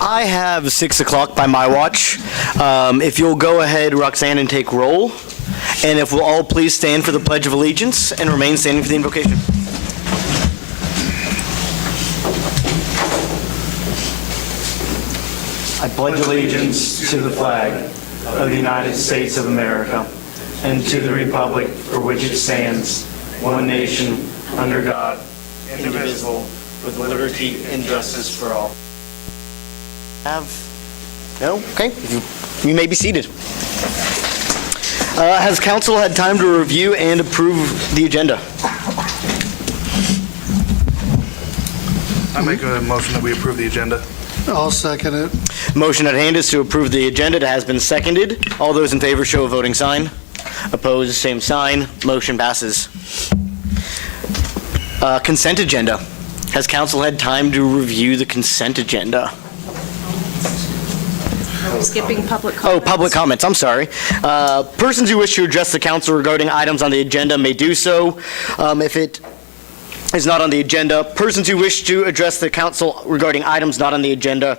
I have 6 o'clock by my watch. If you'll go ahead, Roxanne, and take roll. And if we'll all please stand for the Pledge of Allegiance and remain standing for the invocation. I pledge allegiance to the flag of the United States of America and to the republic for which it stands, one nation, under God, indivisible, with liberty and justice for all. No? Okay. You may be seated. Has council had time to review and approve the agenda? I make a motion that we approve the agenda. I'll second it. Motion at hand is to approve the agenda. It has been seconded. All those in favor show a voting sign. Opposed, same sign. Motion passes. Consent agenda. Has council had time to review the consent agenda? Are we skipping public Oh, comments? public comments, I'm sorry. Persons who wish to address the council regarding items on the agenda may do so. If it is not on the agenda, persons who wish to address the council regarding items not on the agenda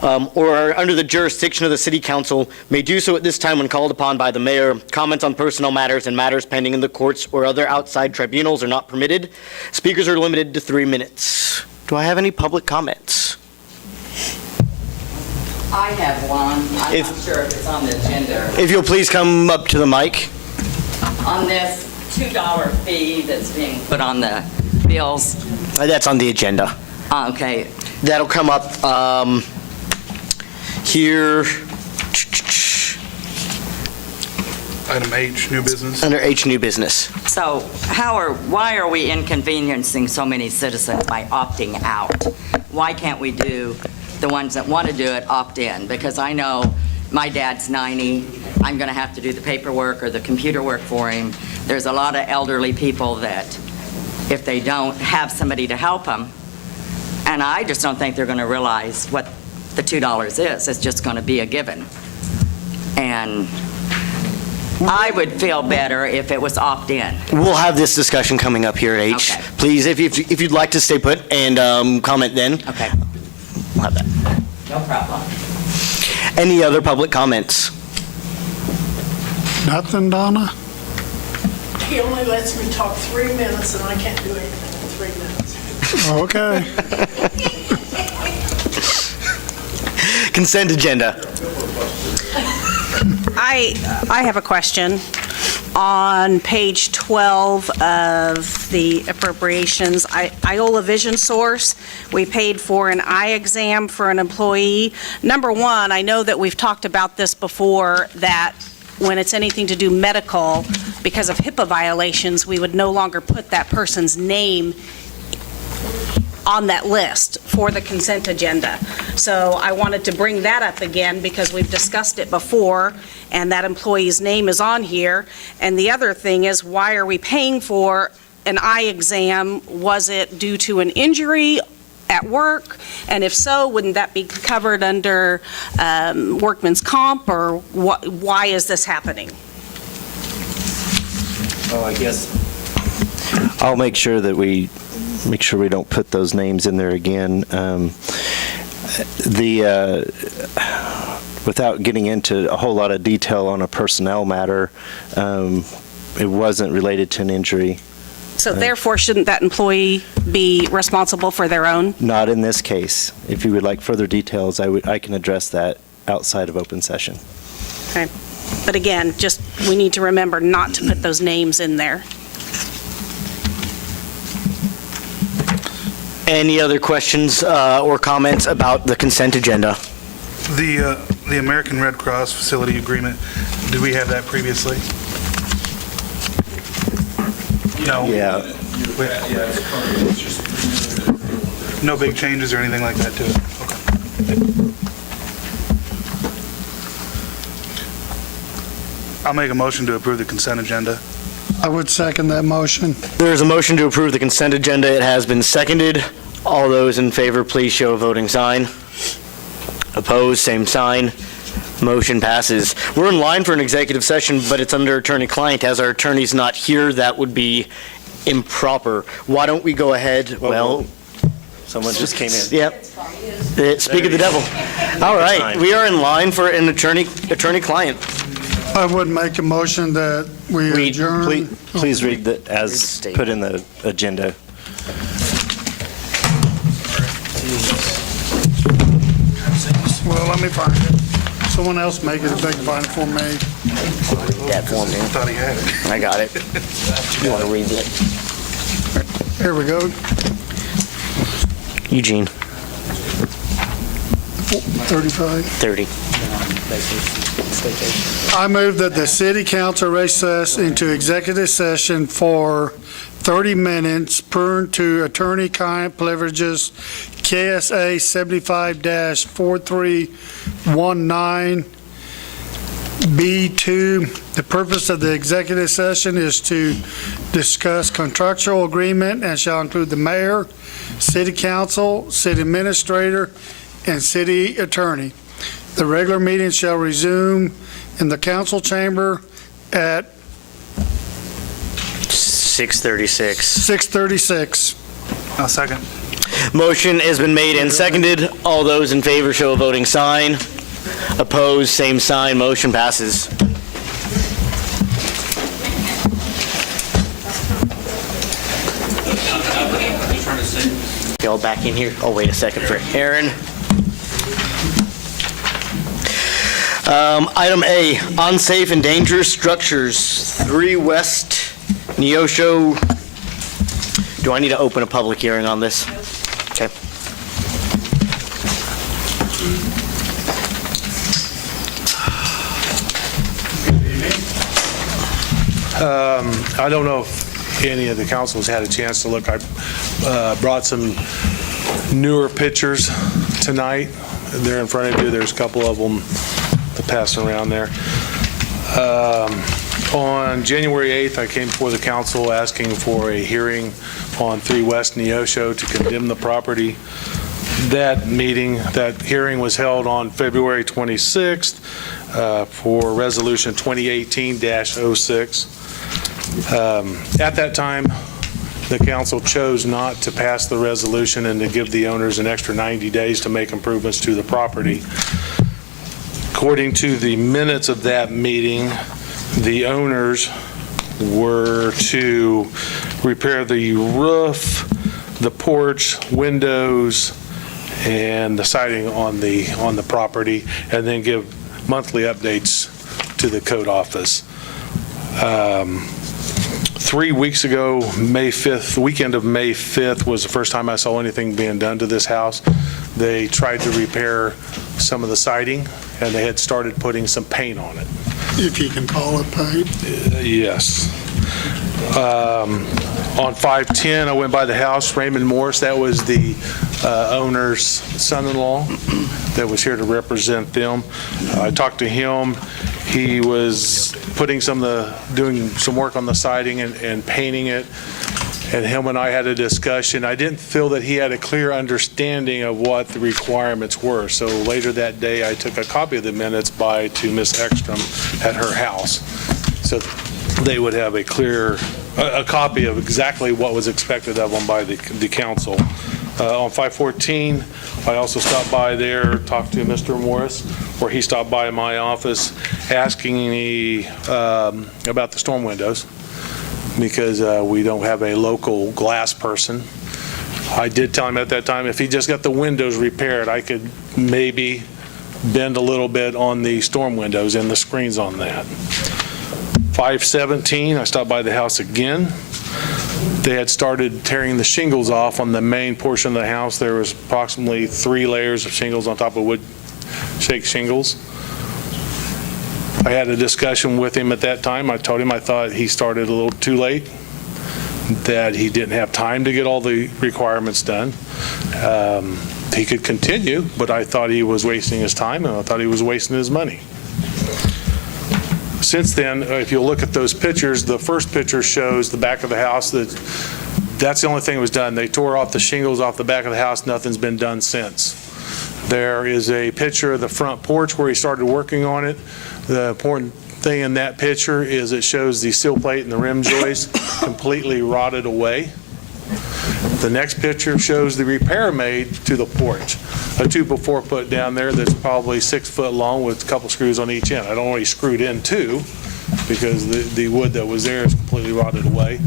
or are under the jurisdiction of the city council may do so at this time when called upon by the mayor. Comments on personnel matters and matters pending in the courts or other outside tribunals are not permitted. Speakers are limited to 3 minutes. Do I have any public comments? I have one. I'm If- not sure if it's on the agenda. If you'll please come up to the mic. On this $2 fee that's being put on the bills. That's on the agenda. Okay, That'll come up here Item H, new business. under H, new business. so why are we inconveniencing so many citizens by opting out? Why can't we do, the ones that want to do it, opt in? Because I know my dad's 90, I'm going to have to do the paperwork or the computer work for him. There's a lot of elderly people that, if they don't have somebody to help them, and I just don't think they're going to realize what the $2 is. It's just going to be a given. And I would feel better if it was opt-in. We'll have this discussion coming up here at H. Okay. Please, if you'd like to stay put and comment then, Okay, we'll have that. no problem. Any other public comments? Nothing, Donna? He only lets me talk 3 minutes, and I can't do anything in 3 minutes. Okay. Consent agenda. I have a question. On page 12 of the appropriations, Iola Vision Source, we paid for an eye exam for an employee. Number one, I know that we've talked about this before, that when it's anything to do medical, because of HIPAA violations, we would no longer put that person's name on that list for the consent agenda. So I wanted to bring that up again because we've discussed it before, and that employee's name is on here. And the other thing is, why are we paying for an eye exam? Was it due to an injury at work? And if so, wouldn't that be covered under workman's comp, or why is this happening? Well, I guess I'll make sure that we don't put those names in there again. Without getting into a whole lot of detail on a personnel matter, it wasn't related to an injury. So therefore, shouldn't that employee be responsible for their own? Not in this case. If you would like further details, I can address that outside of open session. Okay. But again, just, we need to remember not to put those names in there. Any other questions or comments about the consent agenda? The American Red Cross facility agreement, did we have that previously? No. Yeah. No big changes or anything like that to it? Okay. I'll make a motion to approve the consent agenda. I would second that motion. There is a motion to approve the consent agenda. It has been seconded. All those in favor, please show a voting sign. Opposed, same sign. Motion passes. We're in line for an executive session, but it's under attorney-client. As our attorney's not here, that would be improper. Why don't we go ahead? Well, Someone just came in. yep. Speak of the devil. All right, we are in line for an attorney-client. I would make a motion that we Read, adjourn. please read Read the as statement. put in the agenda. Well, let me find it. Someone else make it if they can find it for me. That form, I thought he had it. I got it. You want to read it? Here we go. Eugene, 35. 30. I move that the city council recess into executive session for 30 minutes pursuant to attorney-client privileges, KSA 75-4319 B2. The purpose of the executive session is to discuss contractual agreement and shall include the mayor, city council, city administrator, and city attorney. The regular meeting shall resume in the council chamber at 6:36. 6:36. I'll second. Motion has been made and seconded. All those in favor show a voting sign. Opposed, same sign. Motion passes. Y'all back in here? Oh, wait a second for Aaron. Item A, unsafe and dangerous structures, 3 West Neosho. Do I need to open a public hearing on this? Okay. I don't know if any of the councils had a chance to look. I brought some newer pictures tonight. They're in front of you. There's a couple of them to pass around there. On January 8th, I came before the council asking for a hearing on 3 West Neosho to condemn the property. That hearing was held on February 26th for Resolution 2018-06. At that time, the council chose not to pass the resolution and to give the owners an extra 90 days to make improvements to the property. According to the minutes of that meeting, the owners were to repair the roof, the porch, windows, and the siding on the property, and then give monthly updates to the code office. 3 weeks ago, May 5th, the weekend of May 5th was the first time I saw anything being done to this house. They tried to repair some of the siding, and they had started putting some paint on it. If you can call it paint. Yes. On 5/10, I went by the house, Raymond Morris, that was the owner's son-in-law that was here to represent them. I talked to him. He was doing some work on the siding and painting it, and him and I had a discussion. I didn't feel that he had a clear understanding of what the requirements were, so later that day, I took a copy of the minutes to Miss Ekstrom at her house, so they would have a copy of exactly what was expected of them by the council. On 5/14, I also stopped by there, talked to Mr. Morris, or he stopped by my office asking me about the storm windows, because we don't have a local glass person. I did tell him at that time, if he just got the windows repaired, I could maybe bend a little bit on the storm windows and the screens on that. 5/17, I stopped by the house again. They had started tearing the shingles off on the main portion of the house. There was approximately 3 layers of shingles on top of wood shake shingles. I had a discussion with him at that time. I told him I thought he started a little too late, that he didn't have time to get all the requirements done. He could continue, but I thought he was wasting his time, and I thought he was wasting his money. Since then, if you look at those pictures, the first picture shows the back of the house. That's the only thing that was done. They tore off the shingles off the back of the house. Nothing's been done since. There is a picture of the front porch where he started working on it. The important thing in that picture is it shows the sill plate and the rim joist completely rotted away. The next picture shows the repair made to the porch. A 2x4 foot down there that's probably 6 foot long with a couple screws on each end. I'd already screwed in 2 because the wood that was there is completely rotted away.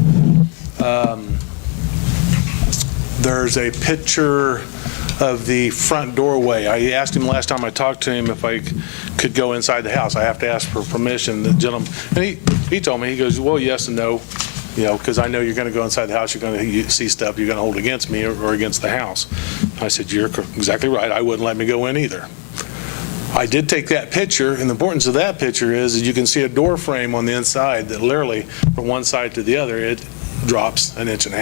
There's a picture of the front doorway. I asked him last time I talked to him if I could go inside the house. I have to ask for permission. The gentleman, and he told me, he goes, well, yes and no, because I know you're going to go inside the house, you're going to see stuff you're going to hold against me or against the house. I said, you're exactly right. I wouldn't let me go in either. I did take that picture, and the importance of that picture is you can see a door frame on the inside that literally, from one side to the other, it drops 1.5 inches.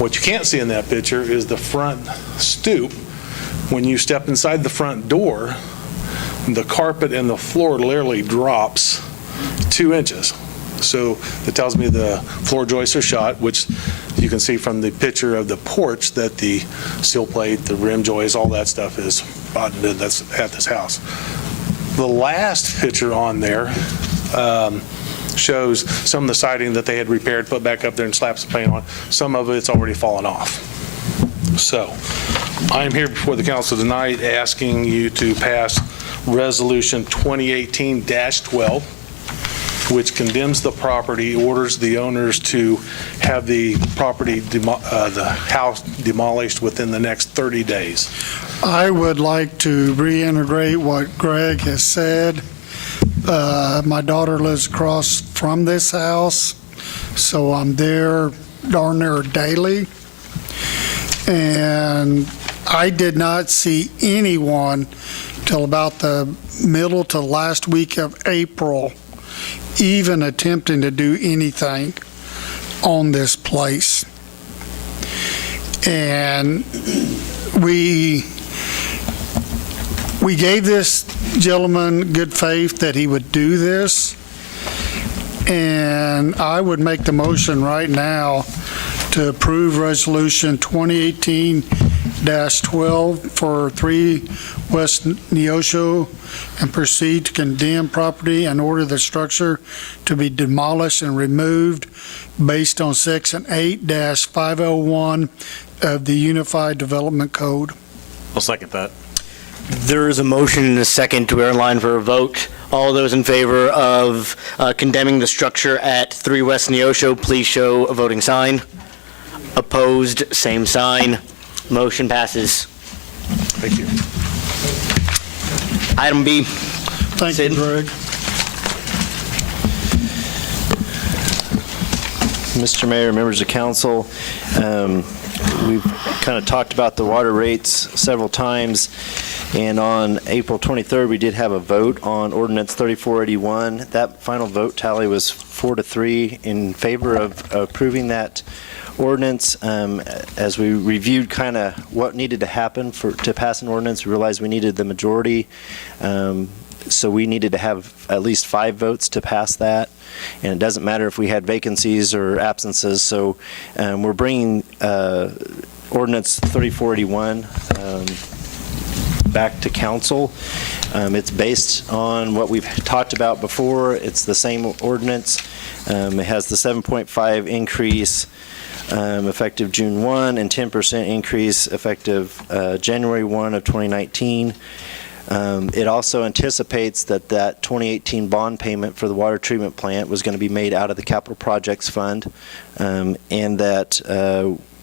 What you can't see in that picture is the front stoop. When you step inside the front door, the carpet and the floor literally drops 2 inches. So that tells me the floor joists are shot, which you can see from the picture of the porch that the steel plate, the rim joists, all that stuff is rotten. That's at this house. The last picture on there shows some of the siding that they had repaired, put back up there and slapped some paint on. Some of it's already fallen off. So I'm here before the council tonight asking you to pass Resolution 2018-12, which condemns the property, orders the owners to have the property, the house demolished within the next 30 days. I would like to reintegrate what Greg has said. My daughter lives across from this house, so I'm there darn near daily. And I did not see anyone till about the middle to last week of April even attempting to do anything on this place. And we gave this gentleman good faith that he would do this, and I would make the motion right now to approve Resolution 2018-12 for 3 West Neosho and proceed to condemn property and order the structure to be demolished and removed based on Section 8-501 of the Unified Development Code. I'll second that. There is a motion and a second to air line for a vote. All those in favor of condemning the structure at 3 West Neosho, please show a voting sign. Opposed, same sign. Motion passes. Thank you. Item B. Thank you, Sid? Greg. Mr. Mayor, members of council, we've kind of talked about the water rates several times, and on April 23rd, we did have a vote on ordinance 3481. That final vote tally was 4-3 in favor of approving that ordinance. As we reviewed kind of what needed to happen to pass an ordinance, we realized we needed the majority. So we needed to have at least 5 votes to pass that. And it doesn't matter if we had vacancies or absences. So we're bringing ordinance 3481 back to council. It's based on what we've talked about before. It's the same ordinance. It has the 7.5 increase effective June 1 and 10% increase effective January 1 of 2019. It also anticipates that 2018 bond payment for the water treatment plant was going to be made out of the capital projects fund, and that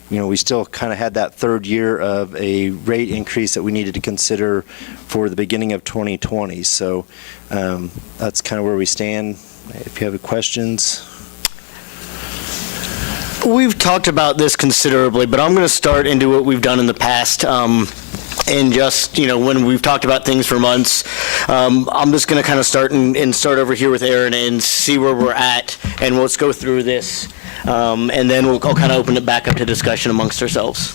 we still kind of had that third year of a rate increase that we needed to consider for the beginning of 2020. So that's kind of where we stand. If you have any questions. We've talked about this considerably, but I'm going to start into what we've done in the past. And just, when we've talked about things for months, I'm just going to kind of start over here with Aaron and see where we're at, and let's go through this. And then I'll kind of open it back up to discussion amongst ourselves.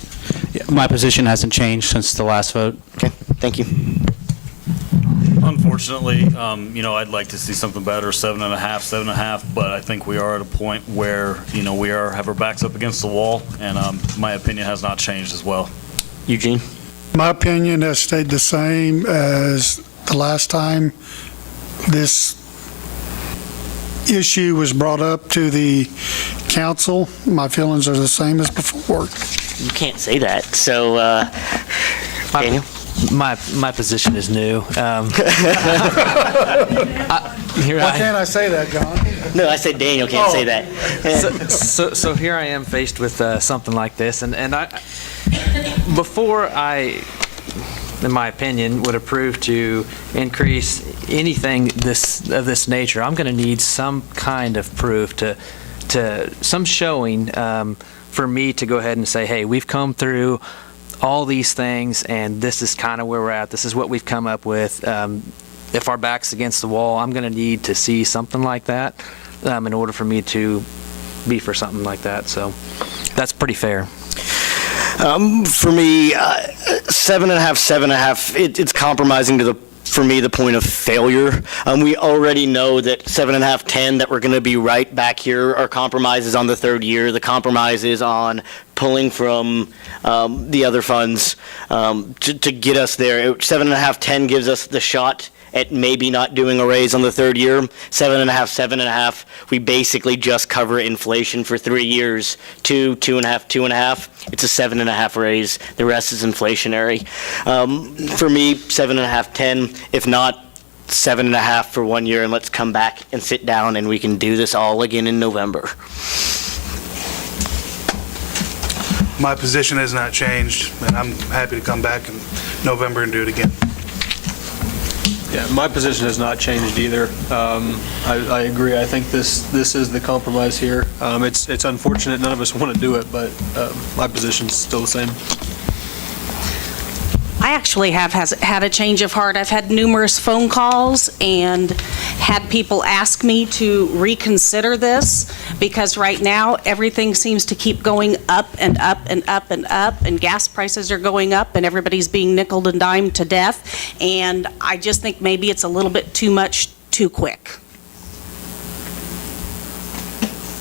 Yeah, my position hasn't changed since the last vote. Okay, thank you. Unfortunately, I'd like to see something better, 7.5, but I think we are at a point where, we have our backs up against the wall, and my opinion has not changed as well. Eugene? My opinion has stayed the same as the last time. This issue was brought up to the council, my feelings are the same as before. You can't say that. So, Daniel? My position is new. Why can't I say that, John? No, I said Daniel can't say that. So here I am faced with something like this, and before I, in my opinion, would approve to increase anything of this nature, I'm going to need some kind of proof to some showing for me to go ahead and say, hey, we've come through all these things, and this is kind of where we're at. This is what we've come up with. If our back's against the wall, I'm going to need to see something like that in order for me to be for something like that. So that's pretty fair. For me, 7.5, it's compromising to for me, the point of failure. We already know that 7.5, 10, that we're going to be right back here. Our compromise is on the third year. The compromise is on pulling from the other funds to get us there. 7.5, 10 gives us the shot at maybe not doing a raise on the third year. 7.5, 7.5, we basically just cover inflation for 3 years. 2, 2.5, 2.5, it's a 7.5 raise. The rest is inflationary. For me, 7.5, 10, if not 7.5 for 1 year, and let's come back and sit down and we can do this all again in November. My position has not changed, and I'm happy to come back in November and do it again. Yeah, my position has not changed either. I agree. I think this is the compromise here. It's unfortunate none of us want to do it, but my position's still the same. I actually have had a change of heart. I've had numerous phone calls and had people ask me to reconsider this because right now everything seems to keep going up and up and up and up, and gas prices are going up and everybody's being nickeled and dimed to death. And I just think maybe it's a little bit too much too quick.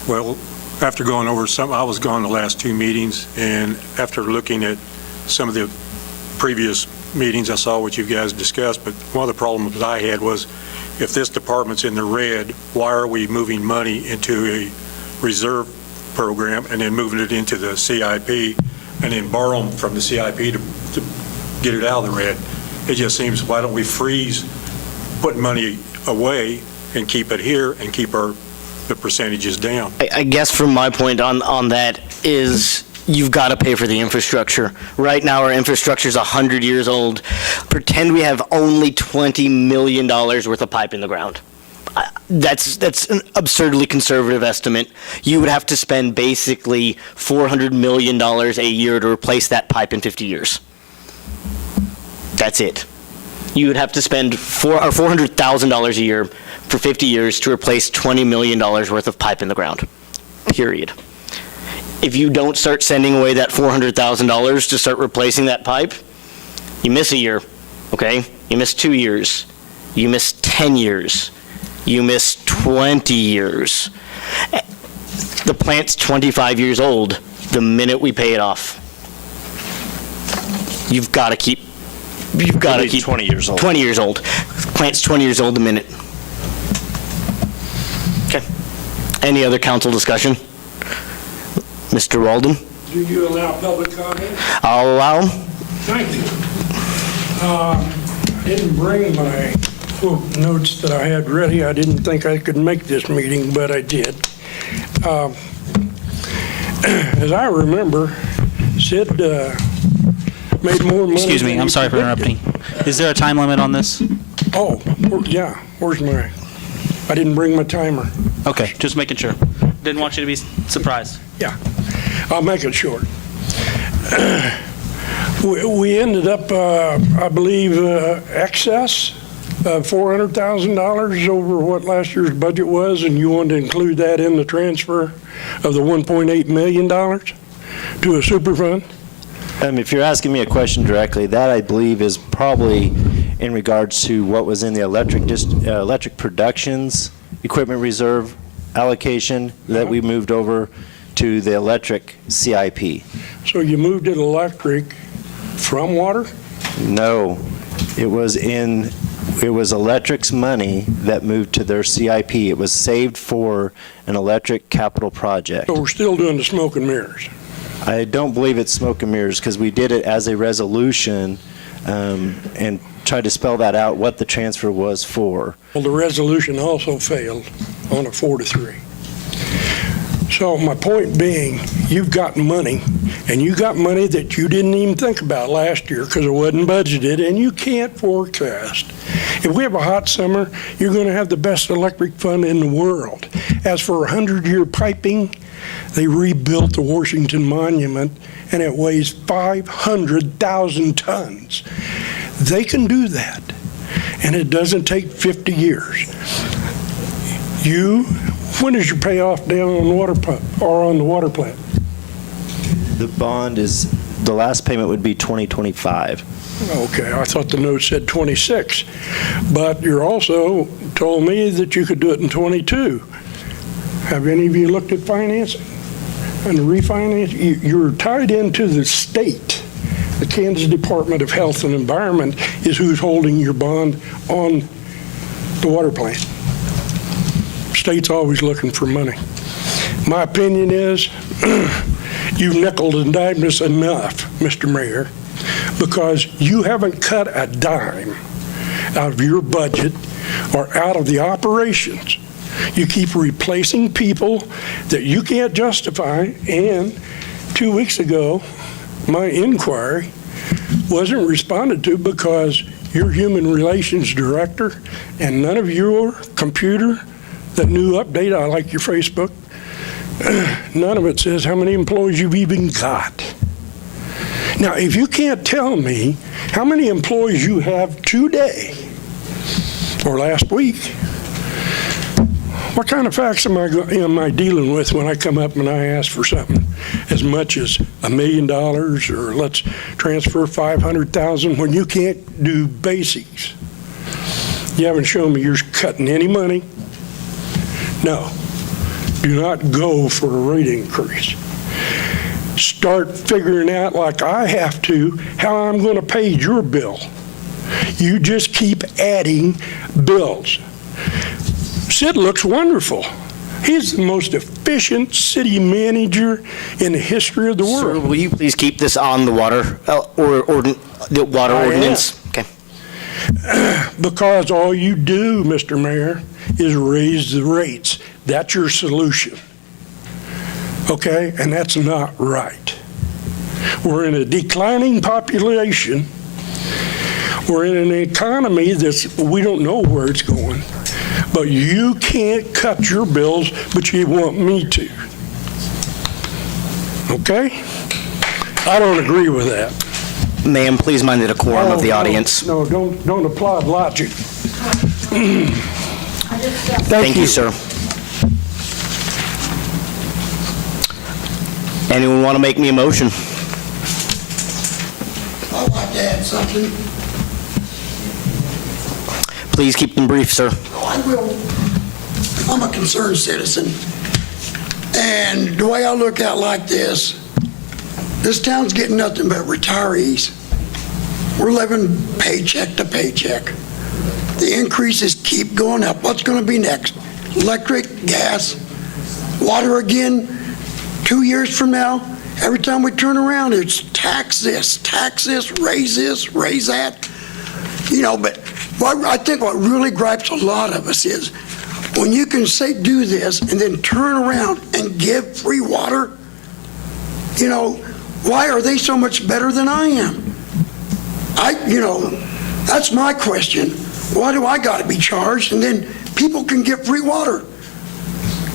Well, after going over I was gone the last 2 meetings, and after looking at some of the previous meetings, I saw what you guys discussed, but one of the problems that I had was if this department's in the red, why are we moving money into a reserve program and then moving it into the CIP and then borrowing from the CIP to get it out of the red? It just seems, why don't we freeze putting money away and keep it here and keep the percentages down? I guess from my point on that is you've got to pay for the infrastructure. Right now, our infrastructure is 100 years old. Pretend we have only $20 million worth of pipe in the ground. That's an absurdly conservative estimate. You would have to spend basically $400 million a year to replace that pipe in 50 years. That's it. You would have to spend $400,000 a year for 50 years to replace $20 million worth of pipe in the ground, period. If you don't start sending away that $400,000 to start replacing that pipe, you miss a year, okay? You miss 2 years. You miss 10 years. You miss 20 years. The plant's 25 years old the minute we pay it off. You've got to keep 20 years old. 20 years old. Plant's 20 years old the minute. Okay. Any other council discussion? Mr. Walden? Do you allow public comment? I'll allow. Thank you. I didn't bring my notes that I had ready. I didn't think I could make this meeting, but I did. As I remember, Sid made more money. Excuse me, I'm sorry for interrupting. Is there a time limit on this? Oh, yeah. Where's my? I didn't bring my timer. Okay, just making sure. Didn't want you to be surprised. Yeah, I'll make it short. We ended up, I believe, excess of $400,000 over what last year's budget was, and you wanted to include that in the transfer of the $1.8 million to a super fund? If you're asking me a question directly, that I believe is probably in regards to what was in the electric productions equipment reserve allocation that we moved over to the electric CIP. So you moved it electric from water? No, it was in It was electric's money that moved to their CIP. It was saved for an electric capital project. So we're still doing the smoke and mirrors. I don't believe it's smoke and mirrors because we did it as a resolution and tried to spell that out, what the transfer was for. Well, the resolution also failed on a 4-3. So my point being, you've got money, and you got money that you didn't even think about last year because it wasn't budgeted, and you can't forecast. If we have a hot summer, you're going to have the best electric fund in the world. As for 100-year piping, they rebuilt the Washington Monument, and it weighs 500,000 tons. They can do that, and it doesn't take 50 years. When is your payoff down on the water pump or on the water plant? The bond is, the last payment would be 2025. Okay, I thought the note said 26, but you also told me that you could do it in 22. Have any of you looked at financing and refinance? You're tied into the state. The Kansas Department of Health and Environment is who's holding your bond on the water plant. State's always looking for money. My opinion is you've nickeled and dimed us enough, Mr. Mayor, because you haven't cut a dime out of your budget or out of the operations. You keep replacing people that you can't justify, and 2 weeks ago, my inquiry wasn't responded to because your human relations director and none of your computer, that new update, I like your Facebook, none of it says how many employees you've even got. Now, if you can't tell me how many employees you have today or last week, what kind of facts am I dealing with when I come up and I ask for something as much as $1 million or let's transfer $500,000 when you can't do basics? You haven't shown me you're cutting any money. No, do not go for a rate increase. Start figuring out, like I have to, how I'm going to pay your bill. You just keep adding bills. Sid looks wonderful. He's the most efficient city manager in the history of the world. Sir, will you please keep this on the water the water ordinance? Okay. Because all you do, Mr. Mayor, is raise the rates. That's your solution. Okay? And that's not right. We're in a declining population. We're in an economy we don't know where it's going. But you can't cut your bills, but you want me to. Okay? I don't agree with that. Ma'am, please mind the decorum of the audience. No, don't applaud logic. Thank you, sir. Anyone want to make me a motion? I'd like to add something. Please keep them brief, sir. I will. I'm a concerned citizen. And the way I look at it like this town's getting nothing but retirees. We're living paycheck to paycheck. The increases keep going up. What's going to be next? Electric, gas, water again? 2 years from now, every time we turn around, it's tax this, raise that. You know, but I think what really gripes a lot of us is when you can say do this and then turn around and give free water, you know, why are they so much better than I am? That's my question. Why do I got to be charged and then people can get free water?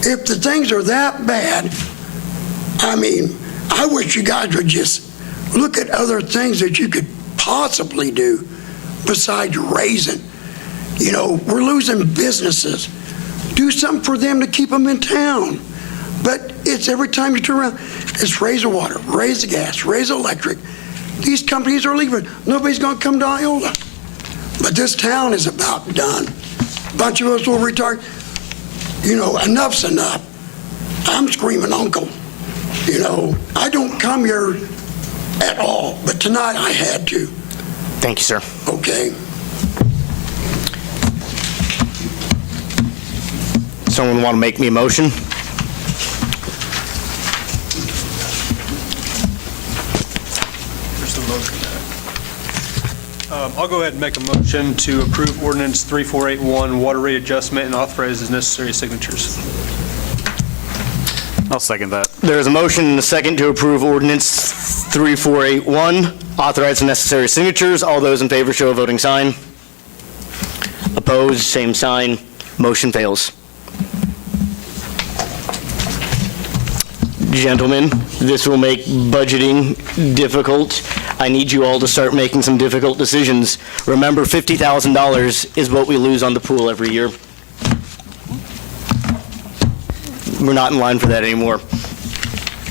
If the things are that bad, I mean, I wish you guys would just look at other things that you could possibly do besides raising. You know, we're losing businesses. Do something for them to keep them in town. But it's every time you turn around, it's raise the water, raise the gas, raise the electric. These companies are leaving. Nobody's going to come to Iola. But this town is about done. A bunch of us will retire. You know, enough's enough. I'm screaming uncle. You know, I don't come here at all, but tonight I had to. Thank you, sir. Okay. Someone want to make me a motion? I'll go ahead and make a motion to approve ordinance 3481, water rate adjustment, and authorize as necessary signatures. I'll second that. There is a motion and a second to approve ordinance 3481, authorize the necessary signatures. All those in favor show a voting sign. Opposed, same sign. Motion fails. Gentlemen, this will make budgeting difficult. I need you all to start making some difficult decisions. Remember, $50,000 is what we lose on the pool every year. We're not in line for that anymore.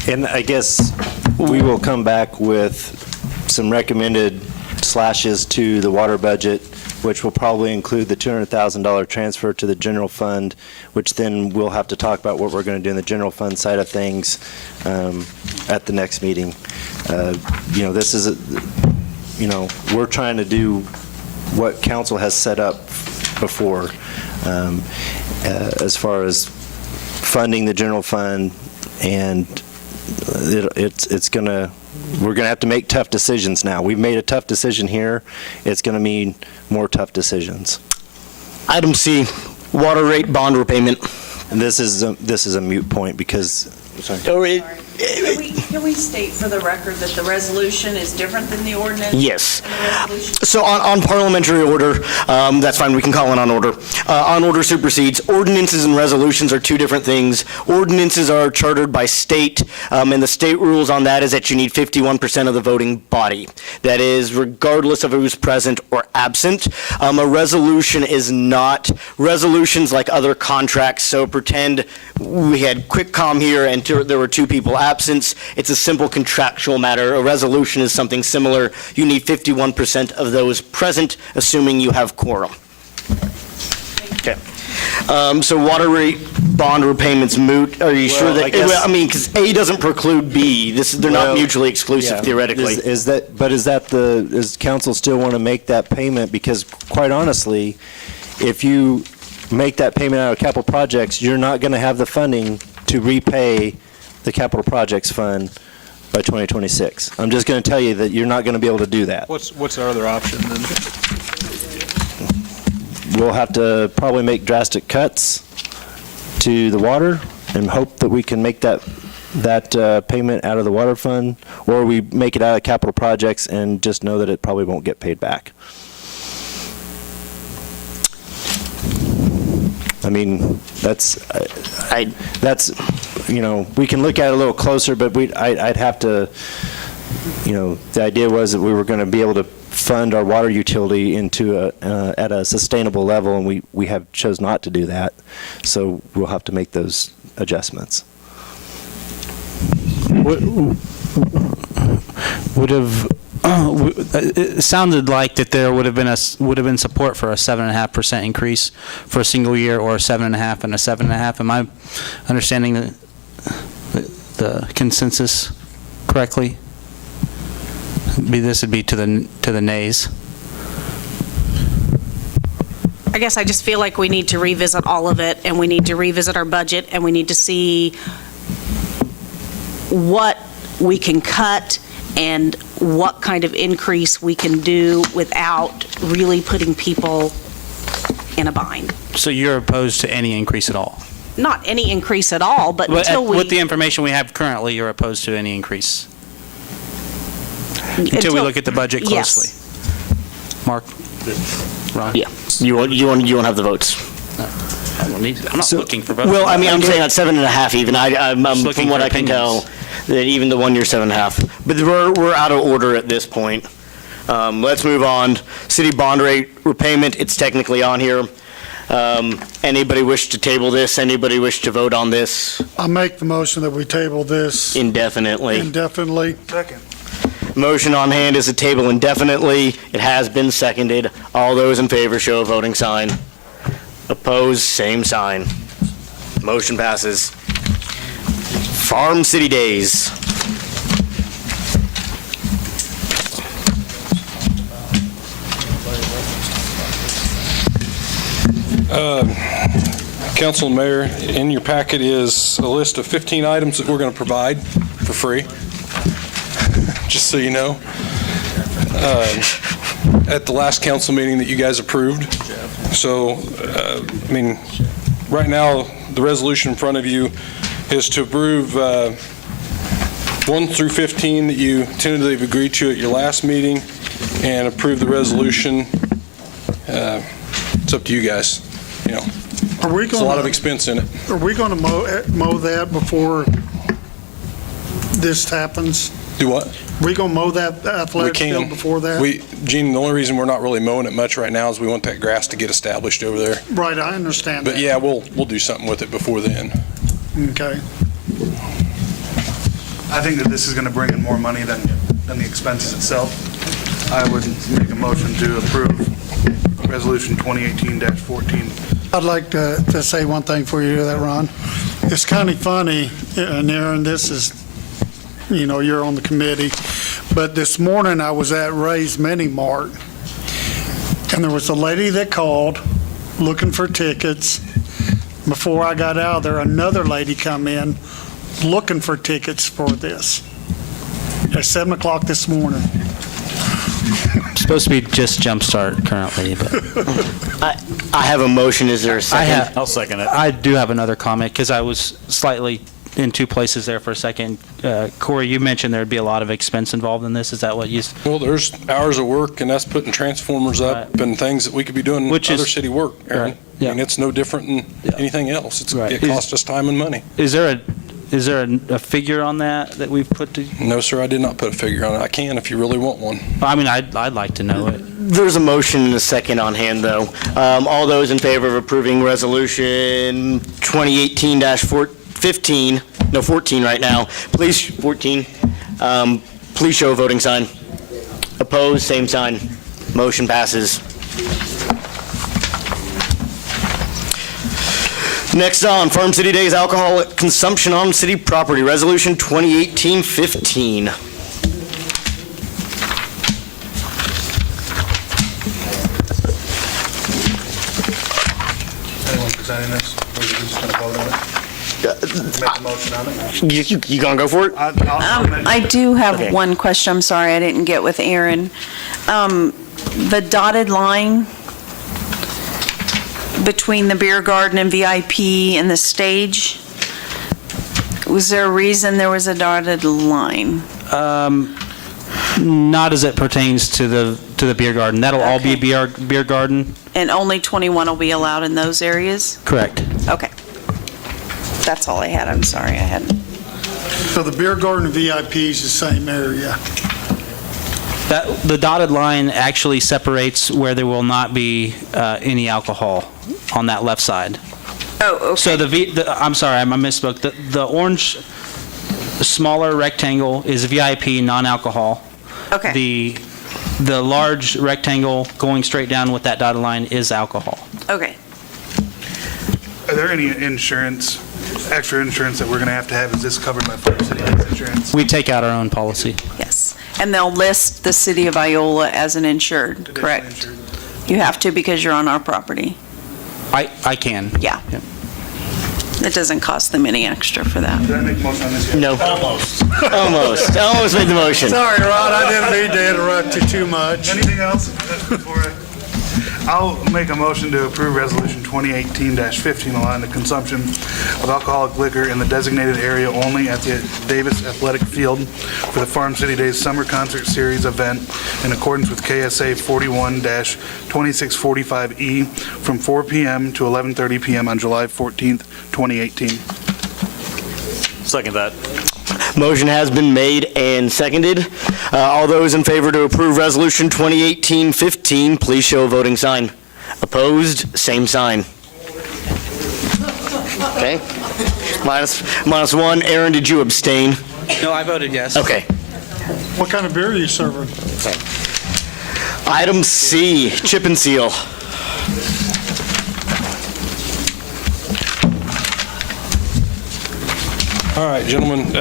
And I guess we will come back with some recommended slashes to the water budget, which will probably include the $200,000 transfer to the general fund, which then we'll have to talk about what we're going to do in the general fund side of things at the next meeting. This is, we're trying to do what council has set up before as far as funding the general fund, and we're going to have to make tough decisions now. We've made a tough decision here. It's going to mean more tough decisions. Item C, water rate bond repayment. And this is a moot point because, sorry. Can we state for the record that the resolution is different than the ordinance? Yes. So on parliamentary order, that's fine, we can call it on order. On order supersedes. Ordinances and resolutions are two different things. Ordinances are chartered by state, and the state rules on that is that you need 51% of the voting body. That is regardless of who's present or absent. A resolution is not. Resolutions like other contracts, so pretend we had quick comm here and there were two people absent. It's a simple contractual matter. A resolution is something similar. You need 51% of those present, assuming you have quorum. Okay. So water rate bond repayments moot. Are you sure that? I mean, because A doesn't preclude B. They're not mutually exclusive theoretically. Does council still want to make that payment? Because quite honestly, if you make that payment out of capital projects, you're not going to have the funding to repay the capital projects fund by 2026. I'm just going to tell you that you're not going to be able to do that. What's our other option then? We'll have to probably make drastic cuts to the water and hope that we can make that payment out of the water fund, or we make it out of capital projects and just know that it probably won't get paid back. I mean, we can look at it a little closer, but I'd have to, the idea was that we were going to be able to fund our water utility at a sustainable level, and we have chose not to do that. So we'll have to make those adjustments. It sounded like that there would have been support for a 7.5% increase for a single year, or a 7.5 and a 7.5. Am I understanding the consensus correctly? This would be to the nays. I guess I just feel like we need to revisit all of it, and we need to revisit our budget, and we need to see what we can cut and what kind of increase we can do without really putting people in a bind. So you're opposed to any increase at all? Not any increase at all, but until we... With the information we have currently, you're opposed to any increase? Until we look at the budget closely? Yes. Mark? Ron? Yeah. You won't have the votes. I don't need, I'm not looking for votes. Well, I mean, I'm saying at 7.5 even. From what I can tell, that even the 1 year 7.5. But we're out of order at this point. Let's move on. City bond rate repayment, it's technically on here. Anybody wish to table this? Anybody wish to vote on this? I make the motion that we table this Indefinitely. indefinitely. Second. Motion on hand is to table indefinitely. It has been seconded. All those in favor show a voting sign. Opposed, same sign. Motion passes. Farm City Days. Council and Mayor, in your packet is a list of 15 items that we're going to provide for free, just so you know. At the last council meeting that you guys approved. So, I mean, right now, the resolution in front of you is to approve 1 through 15 that you tentatively agreed to at your last meeting and approve the resolution. It's up to you guys, you know. There's a lot of expense in it. Are we going to mow that before this happens? Do what? We going to mow that athletic field before that? Gene, the only reason we're not really mowing it much right now is we want that grass to get established over there. Right, I understand that. But yeah, we'll do something with it before then. Okay. I think that this is going to bring in more money than the expenses itself. I would make a motion to approve Resolution 2018-14. I'd like to say one thing before you do that, Ron. It's kind of funny, and Aaron, this is, you know, you're on the committee, but this morning I was at Ray's Mini Mart, and there was a lady that called looking for tickets. Before I got out of there, another lady come in looking for tickets for this at 7 o'clock this morning. Supposed to be just Jumpstart currently, but I have a motion. Is there a second? I'll second it. I do have another comment because I was slightly in two places there for a second. Corey, you mentioned there'd be a lot of expense involved in this. Is that what you? Well, there's hours of work, and that's putting transformers up and things that we could be doing other city work, Aaron. Right, yeah. I mean, it's no different than anything else. It costs us time and money. Is there a figure on that we've put to? No, sir, I did not put a figure on it. I can if you really want one. I mean, I'd like to know it. There's a motion and a second on hand, though. All those in favor of approving Resolution 2018-14 right now, please, 14, please show a voting sign. Opposed, same sign. Motion passes. Next on, Farm City Days alcohol consumption on city property, Resolution 2018-15. Anyone presenting this, or are we just going to vote on it? Make a motion on it? You gonna go for it? I do have one question, I'm sorry, I didn't get with Aaron. The dotted line between the beer garden and VIP and the stage, was there a reason there was a dotted line? Not as it pertains to the beer garden. That'll all be beer garden. And only 21 will be allowed in those areas? Correct. Okay. That's all I had, I'm sorry, I hadn't. So the beer garden and VIP is the same area? The dotted line actually separates where there will not be any alcohol on that left side. Oh, okay. So I'm sorry, I misspoke. The orange smaller rectangle is VIP, non-alcohol. Okay. The large rectangle going straight down with that dotted line is alcohol. Okay. Are there any extra insurance that we're going to have? Is this covered by Farm City Days insurance? We take out our own policy. Yes. And they'll list the city of Iola as an insured, correct? You have to because you're on our property. I can. Yeah. It doesn't cost them any extra for that. Did I make a motion on this yet? No. Almost made the motion. Sorry, Ron, I didn't mean to interrupt you too much. Anything else before I'll make a motion to approve Resolution 2018-15, allowing the consumption of alcoholic liquor in the designated area only at the Davis Athletic Field for the Farm City Days Summer Concert Series event in accordance with KSA 41-2645E from 4 p.m. to 11:30 p.m. on July 14th, 2018. Second that. Motion has been made and seconded. All those in favor to approve Resolution 2018-15, please show a voting sign. Opposed, same sign. Okay. Minus one. Aaron, did you abstain? No, I voted yes. Okay. What kind of beer are you serving? Item C, chip and seal. All right, gentlemen,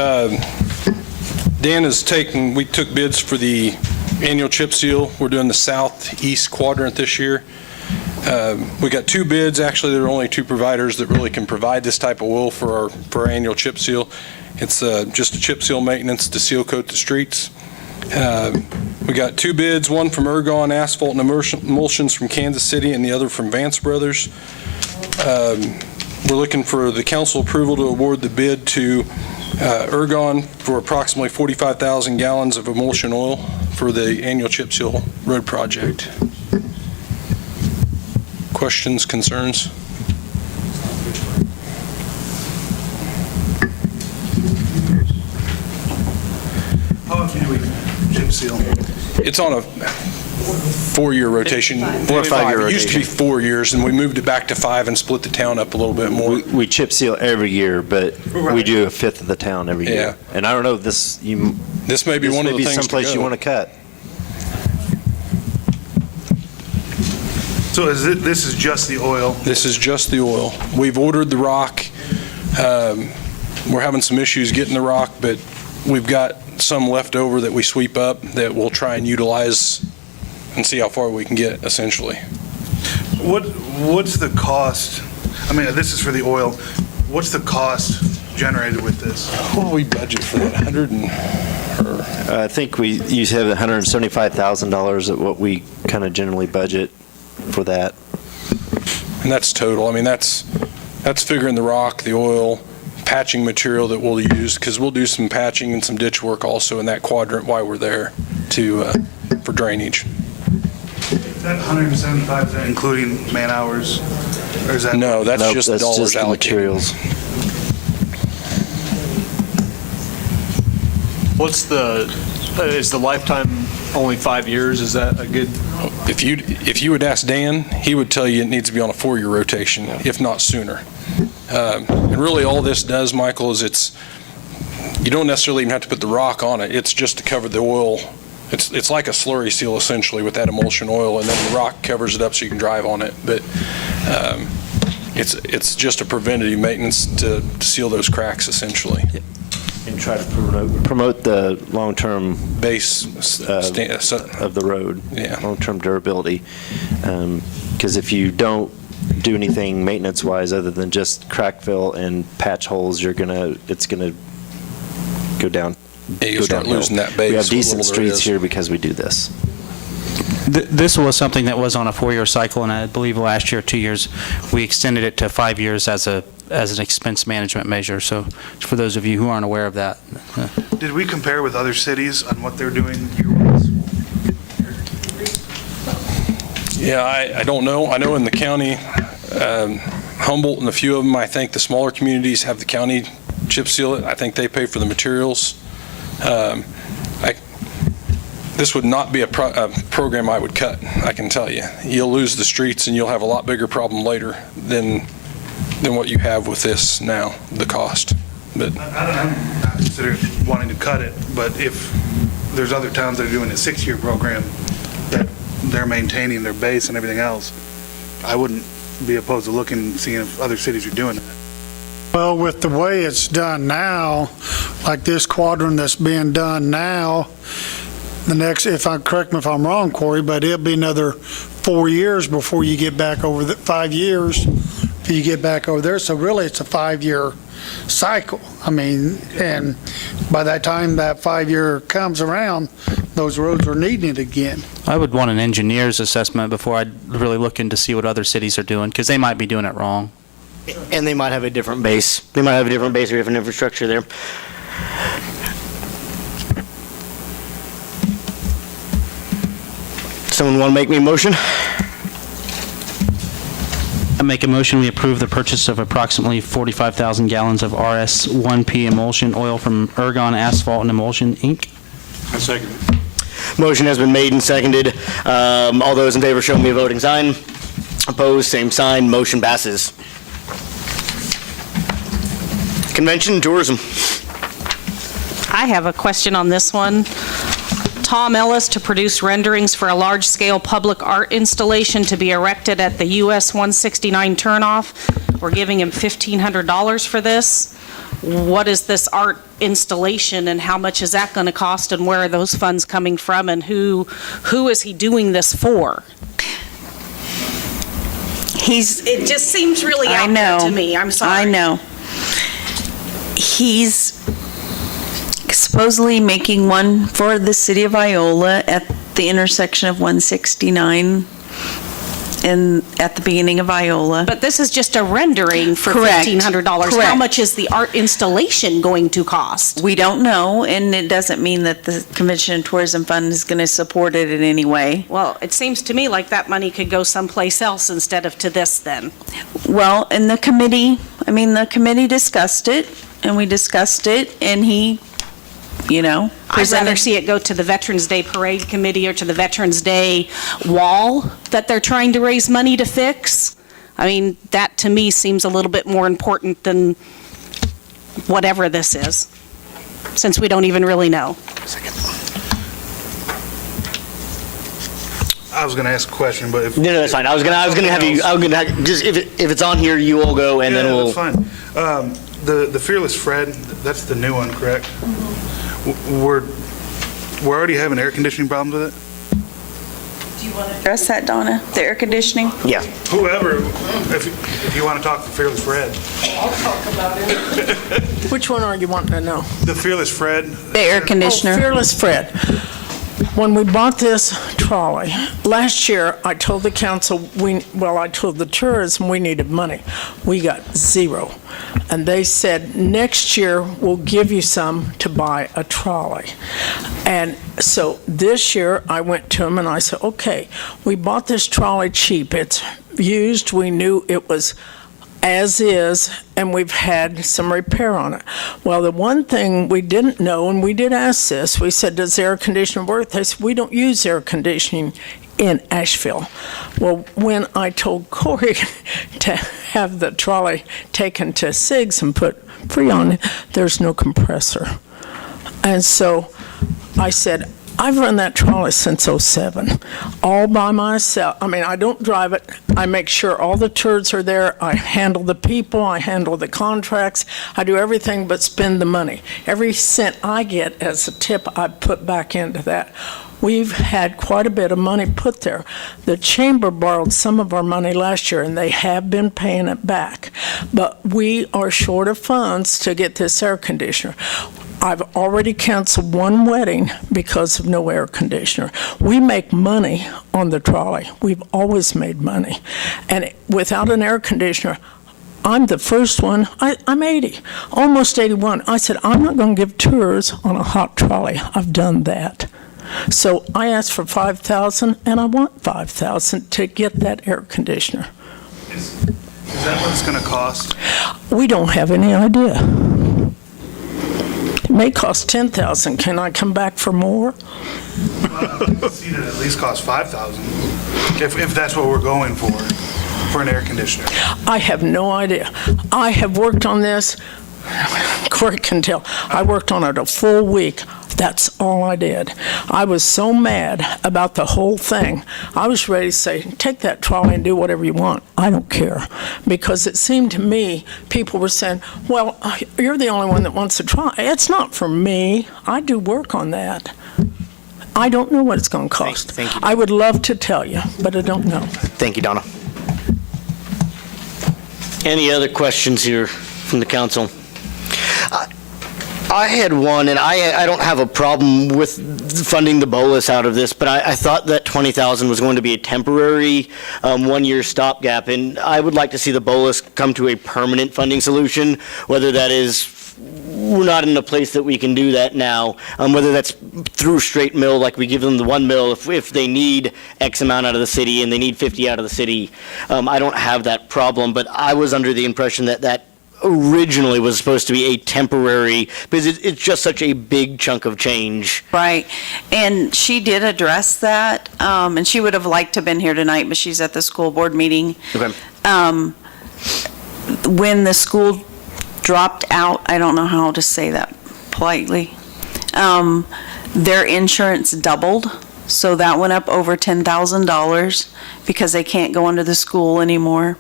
we took bids for the annual chip seal. We're doing the southeast quadrant this year. We got 2 bids. Actually, there are only 2 providers that really can provide this type of oil for our annual chip seal. It's just a chip seal maintenance to seal coat the streets. We got 2 bids, one from Ergon Asphalt and Emulsions from Kansas City and the other from Vance Brothers. We're looking for the council approval to award the bid to Ergon for approximately 45,000 gallons of emulsion oil for the annual chip seal road project. Questions, concerns? How often do we chip seal? It's on a 4-year rotation. 4 or 5-year It used to be rotation. 4 years, and we moved it back to 5 and split the town up a little bit more. We chip seal every year, but we Right. do a fifth of the town every year. And I don't know, this may be This may be one of the things to someplace you go. want to cut. So this is just the oil? This is just the oil. We've ordered the rock. We're having some issues getting the rock, but we've got some left over that we sweep up that we'll try and utilize and see how far we can get, essentially. What's the cost? I mean, this is for the oil. What's the cost generated with this? What do we budget for that? I think we usually have $175,000 at what we kind of generally budget for that. And that's total. I mean, that's figuring the rock, the oil, patching material that we'll use, because we'll do some patching and some ditch work also in that quadrant while we're there for drainage. That 175, is that including man hours? Or is that? No, that's Nope, just that's dollars just the allocated. materials. What's is the lifetime only 5 years? Is that a good? If you would ask Dan, he would tell you it needs to be on a 4-year rotation, if not sooner. And really all this does, Michael, is you don't necessarily even have to put the rock on it. It's just to cover the oil. It's like a slurry seal essentially with that emulsion oil, and then the rock covers it up so you can drive on it. But it's just a preventative maintenance to seal those cracks essentially. And try to promote the long-term Base of the road, Yeah. long-term durability. Because if you don't do anything maintenance-wise other than just crack fill and patch holes, it's gonna go down. Yeah, you go start downhill. losing that base. We have what decent little there streets is. here because we do this. This was something that was on a 4-year cycle, and I believe last year, 2 years, we extended it to 5 years as an expense management measure. So for those of you who aren't aware of that. Did we compare with other cities on what they're doing year-wise? Yeah, I don't know. I know in the county, Humboldt and a few of them, I think the smaller communities have the county chip seal it. I think they pay for the materials. This would not be a program I would cut, I can tell you. You'll lose the streets and you'll have a lot bigger problem later than what you have with this now, the cost. But I'm not considering wanting to cut it, but if there's other towns that are doing a 6-year program that they're maintaining their base and everything else, I wouldn't be opposed to looking and seeing if other cities are doing that. Well, with the way it's done now, like this quadrant that's being done now, the next, correct me if I'm wrong, Corey, but it'll be another 4 years before you get back over 5 years, before you get back over there. So really, it's a 5-year cycle. I mean, and by that time that 5-year comes around, those roads are needing it again. I would want an engineer's assessment before I'd really look in to see what other cities are doing, because they might be doing it wrong. And they might have a different base. They might have a different base or different infrastructure there. Someone want to make me a motion? I make a motion, we approve the purchase of approximately 45,000 gallons of RS-1P emulsion oil from Ergon Asphalt and Emulsion, Inc. I second. Motion has been made and seconded. All those in favor show me a voting sign. Opposed, same sign. Motion passes. Convention and tourism. I have a question on this one. Tom Ellis to produce renderings for a large-scale public art installation to be erected at the US 169 turnoff. We're giving him $1,500 for this. What is this art installation and how much is that going to cost and where are those funds coming from and who is he doing this for? It just seems really out there to me. I'm sorry. I know. He's supposedly making one for the city of Iola at the intersection of 169 and at the beginning of Iola. But this is just a rendering for Correct. $1,500. How Correct. much is the art installation going to cost? We don't know, and it doesn't mean that the Convention and Tourism Fund is going to support it in any way. Well, it seems to me like that money could go someplace else instead of to this then. Well, in the committee, the committee discussed it, and we discussed it, and he, I'd rather presented. see it go to the Veterans Day Parade Committee or to the Veterans Day wall that they're trying to raise money to fix. That to me seems a little bit more important than whatever this is, since we don't even really know. I was going to ask a question, but if... No, that's fine. I was gonna have you, just, if it's on here, you all go, and then we'll... that's fine. The Fearless Fred, that's the new one, correct? We're already having air conditioning problems with it? Do you want to address that, Donna? The air conditioning? Yeah. Whoever, if you want to talk to Fearless Fred. I'll talk about it. Which one are you wanting to know? The Fearless Fred. The air conditioner. Fearless Fred. When we bought this trolley, last year, I told the council, I told the tourism we needed money. We got zero. And they said, next year, we'll give you some to buy a trolley. And so this year, I went to them and I said, okay, we bought this trolley cheap. It's used. We knew it was as is, and we've had some repair on it. Well, the one thing we didn't know, and we did ask this, we said, does air conditioning work? They said, we don't use air conditioning in Asheville. Well, when I told Corey to have the trolley taken to Sig's and put Freon in, there's no compressor. And so I said, I've run that trolley since '07, all by myself. I don't drive it. I make sure all the turds are there. I handle the people. I handle the contracts. I do everything but spend the money. Every cent I get as a tip, I put back into that. We've had quite a bit of money put there. The chamber borrowed some of our money last year, and they have been paying it back. But we are short of funds to get this air conditioner. I've already canceled one wedding because of no air conditioner. We make money on the trolley. We've always made money. And without an air conditioner, I'm the first one. I'm 80, almost 81. I said, I'm not going to give tours on a hot trolley. I've done that. So I asked for $5,000, and I want $5,000 to get that air conditioner. Is that what it's going to cost? We don't have any idea. It may cost $10,000. Can I come back for more? I've seen it at least cost $5,000, if that's what we're going for an air conditioner. I have no idea. I have worked on this. Corey can tell. I worked on it a full week. That's all I did. I was so mad about the whole thing. I was ready to say, take that trolley and do whatever you want. I don't care. Because it seemed to me, people were saying, well, you're the only one that wants to try. It's not for me. I do work on that. I don't know what it's going to cost. Thank you. I would love to tell you, but I don't know. Thank you, Donna. Any other questions here from the council? I had one, and I don't have a problem with funding the bolus out of this, but I thought that $20,000 was going to be a temporary one-year stopgap, and I would like to see the bolus come to a permanent funding solution, whether that is we're not in a place that we can do that now, whether that's through straight mill, like we give them the 1 mil, if they need X amount out of the city and they need 50 out of the city, I don't have that problem, but I was under the impression that originally was supposed to be a temporary, because it's just such a big chunk of change. Right. And she did address that, and she would have liked to have been here tonight, but she's at the school board meeting. Okay. When the school dropped out, I don't know how to say that politely, their insurance doubled, so that went up over $10,000 because they can't go under the school anymore.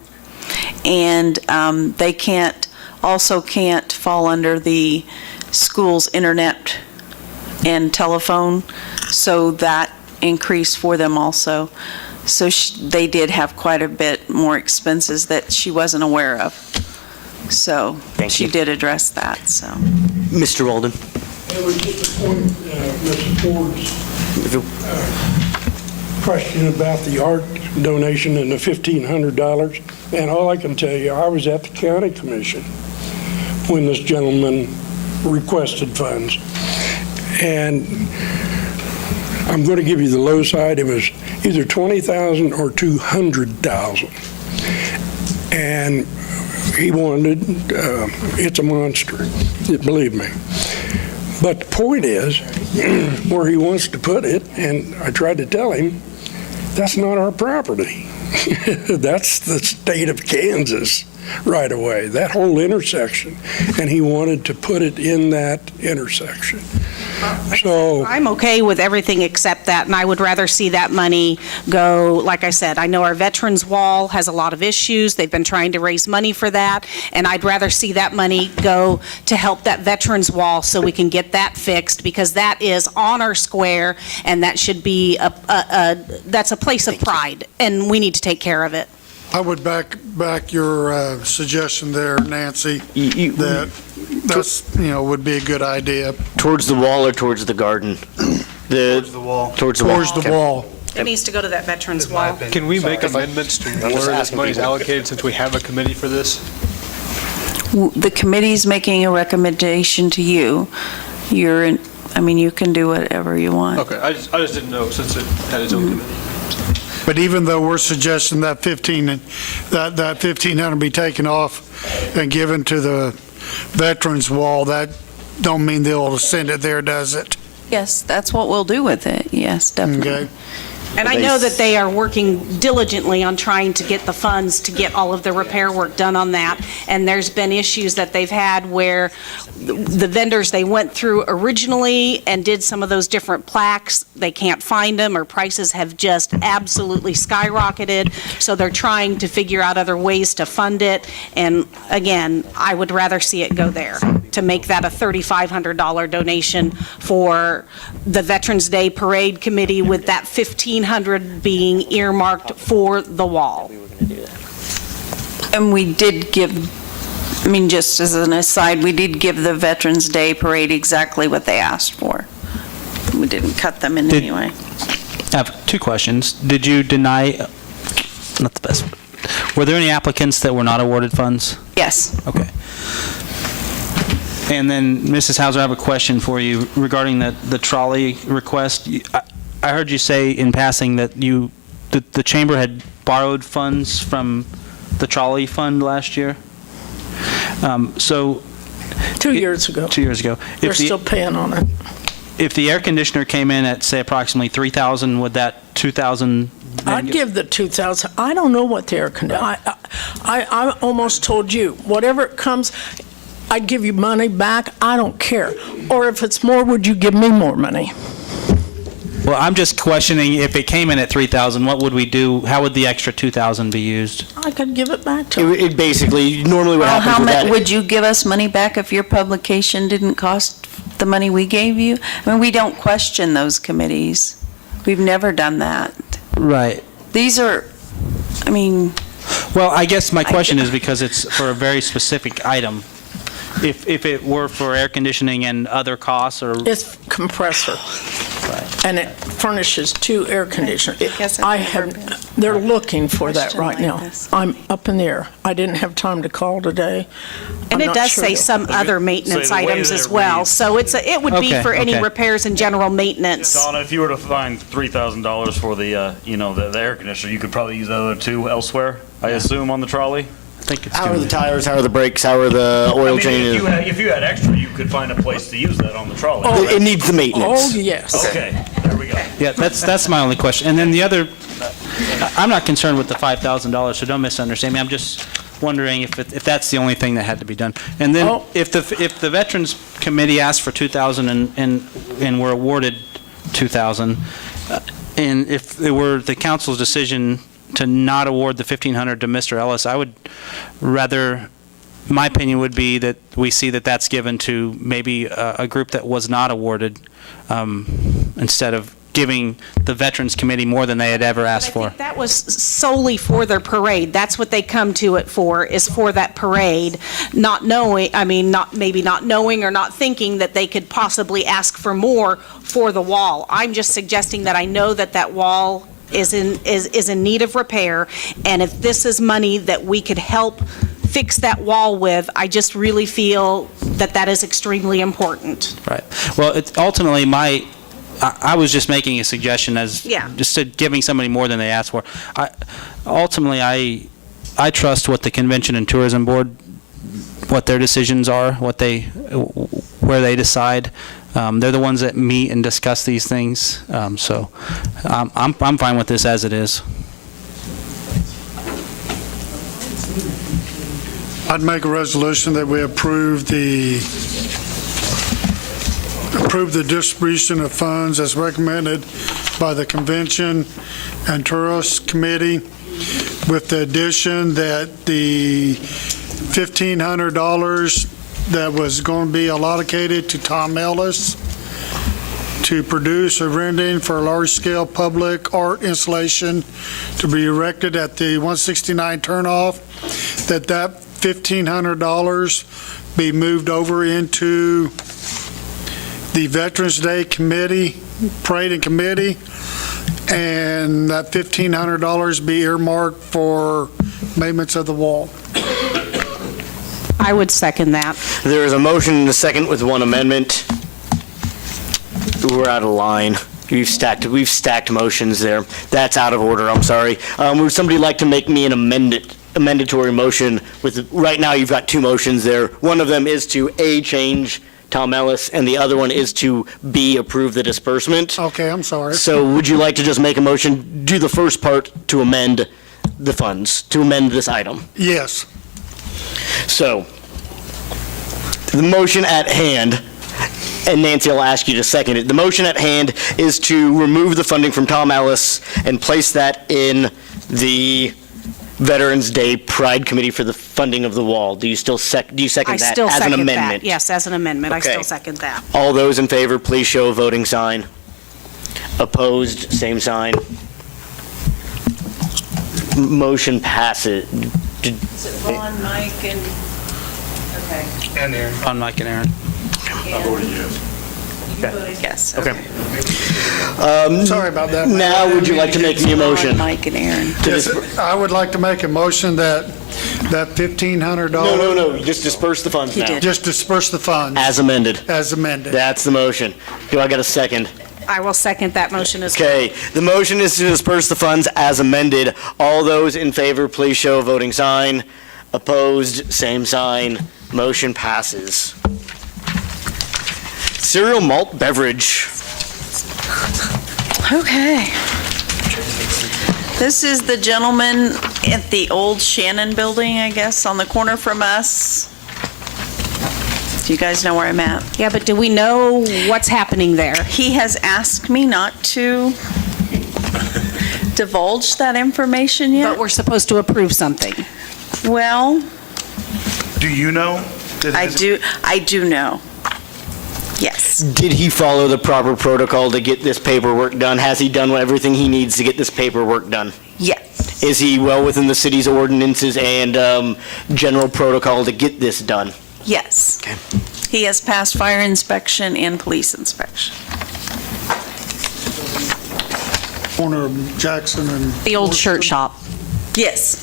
And they can't fall under the school's internet and telephone, so that increased for them also. So they did have quite a bit more expenses that she wasn't aware of. So she did address that, so. Mr. Walden? It was just a point, Mr. Ford's question about the art donation and the $1,500. And all I can tell you, I was at the county commission when this gentleman requested funds. And I'm going to give you the low side. It was either $20,000 or $200,000. And he wanted, it's a monster, believe me. But the point is, where he wants to put it, and I tried to tell him, that's not our property. That's the state of Kansas right away, that whole intersection. And he wanted to put it in that intersection. So I'm okay with everything except that, and I would rather see that money go, like I said, I know our Veterans Wall has a lot of issues. They've been trying to raise money for that, and I'd rather see that money go to help that Veterans Wall so we can get that fixed, because that is on our square, and that should be that's a place of pride, and we need to take care of it. I would back your suggestion there, Nancy, that's, would be a good idea. Towards the wall or towards the garden? Towards the wall. Towards the wall. Towards the wall. It needs to go to that Veterans Wall. Can we make amendments to where this money is allocated since we have a committee for this? The committee's making a recommendation to you. You can do whatever you want. Okay, I just didn't know since it had its own committee. But even though we're suggesting that that $1,500 be taken off and given to the Veterans Wall, that don't mean they'll send it there, does it? Yes, that's what we'll do with it. Yes, definitely. Okay. And I know that they are working diligently on trying to get the funds to get all of the repair work done on that. And there's been issues that they've had where the vendors they went through originally and did some of those different plaques, they can't find them, or prices have just absolutely skyrocketed. So they're trying to figure out other ways to fund it. And again, I would rather see it go there, to make that a $3,500 donation for the Veterans Day Parade Committee, with that $1,500 being earmarked for the wall. And we did give, just as an aside, we did give the Veterans Day Parade exactly what they asked for. We didn't cut them in any way. I have two questions. Did you deny, not the best, were there any applicants that were not awarded funds? Yes. Okay. And then, Mrs. Hauser, I have a question for you regarding the trolley request. I heard you say in passing that the chamber had borrowed funds from the trolley fund last year. So 2 years ago. 2 years ago. They're still paying on it. If the air conditioner came in at, say, approximately $3,000, would that $2,000? I'd give the $2,000. I don't know what the air conditioner. I almost told you, whatever it comes, I'd give you money back. I don't care. Or if it's more, would you give me more money? Well, I'm just questioning, if it came in at $3,000, what would we do? How would the extra $2,000 be used? I could give it back to them. It basically, normally what happens with that. Would you give us money back if your publication didn't cost the money we gave you? We don't question those committees. We've never done that. Right. These are, Well, I guess my question is because it's for a very specific item. If it were for air conditioning and other costs, or... It's compressor. Right. And it furnishes 2 air conditioners. Guess I've never been They're looking for that question right like now. this. I'm up in the air. I didn't have time to call today. And I'm it not does sure say though. some other maintenance the way items that as it well. reads. So it would be Okay, for any okay. repairs and general maintenance. Donna, if you were to find $3,000 for the, the air conditioner, you could probably use the other 2 elsewhere, I assume, on the trolley? I think it's How are gonna the be- tires, how are the brakes, how are the oil changes? If you had extra, you could find a place to use that on the trolley. It needs the maintenance. Oh, yes. Okay, there we go. Yeah, that's my only question. And then the other, I'm not concerned with the $5,000, so don't misunderstand me. I'm just wondering if that's the only thing that had to be done. And then if the Veterans Committee asked for $2,000 and were awarded $2,000, and if it were the council's decision to not award the $1,500 to Mr. Ellis, I would rather, my opinion would be that we see that that's given to maybe a group that was not awarded, instead of giving the Veterans Committee more than they had ever asked for. That was solely for their parade. That's what they come to it for, is for that parade, not knowing, maybe not knowing or not thinking that they could possibly ask for more for the wall. I'm just suggesting that I know that that wall is in need of repair, and if this is money that we could help fix that wall with, I just really feel that that is extremely important. Right. Well, ultimately, I was just making a suggestion as just to giving somebody more than they asked for. Ultimately, I trust what the Convention and Tourism Board, what their decisions are, where they decide. They're the ones that meet and discuss these things. So I'm fine with this as it is. I'd make a resolution that we approve the distribution of funds as recommended by the Convention and Tourist Committee, with the addition that the $1,500 that was going to be allocated to Tom Ellis to produce a rendering for a large-scale public art installation to be erected at the 169 turnoff, that $1,500 be moved over into the Veterans Day Committee, Parade and Committee, and that $1,500 be earmarked for maintenance of the wall. I would second that. There is a motion and a second with one amendment. We're out of line. We've stacked motions there. That's out of order, I'm sorry. Would somebody like to make me an amendatory motion with, right now you've got two motions there. One of them is to A, change Tom Ellis, and the other one is to B, approve the disbursement. Okay, I'm sorry. So would you like to just make a motion, do the first part to amend the funds, to amend this item? Yes. So, the motion at hand, and Nancy, I'll ask you to second it. The motion at hand is to remove the funding from Tom Ellis and place that in the Veterans Day Pride Committee for the funding of the wall. Do you second that as an amendment? Yes, as an amendment. I Okay. still second that. All those in favor, please show a voting sign. Opposed, same sign. Motion passes. Is it Ron, Mike, and, okay. And Aaron. On Mike and Aaron. I voted yes. You voted yes. Okay. Sorry about that. Now, would you like to make me a motion? Ron, Mike, and Aaron. Yes, I would like to make a motion that $1,500. No, just disperse the funds now. Just disperse the funds. As amended. As amended. That's the motion. Do I get a second? I will second that motion as well. Okay, the motion is to disperse the funds as amended. All those in favor, please show a voting sign. Opposed, same sign. Motion passes. Cereal malt beverage. Okay. This is the gentleman at the old Shannon Building, I guess, on the corner from us. Do you guys know where I'm at? Yeah, but do we know what's happening there? He has asked me not to divulge that information yet. But we're supposed to approve something. Well, Do you know? I do know. Yes. Did he follow the proper protocol to get this paperwork done? Has he done everything he needs to get this paperwork done? Yes. Is he well within the city's ordinances and general protocol to get this done? Yes. Okay. He has passed fire inspection and police inspection. Corner of Jackson and. The old shirt shop. Yes.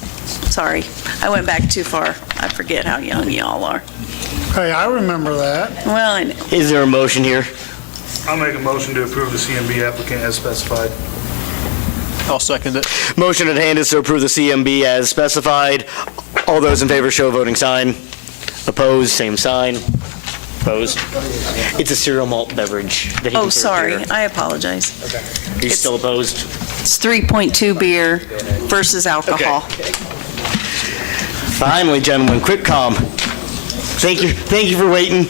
Sorry, I went back too far. I forget how young y'all are. Hey, I remember that. Well, I know. Is there a motion here? I'll make a motion to approve the CMB applicant as specified. I'll second it. Motion at hand is to approve the CMB as specified. All those in favor show a voting sign. Opposed, same sign. Opposed. It's a cereal malt beverage that he Oh, can serve sorry, here. I apologize. Are you still opposed? It's 3.2 beer versus alcohol. Finally, gentlemen, quick calm. Thank you for waiting.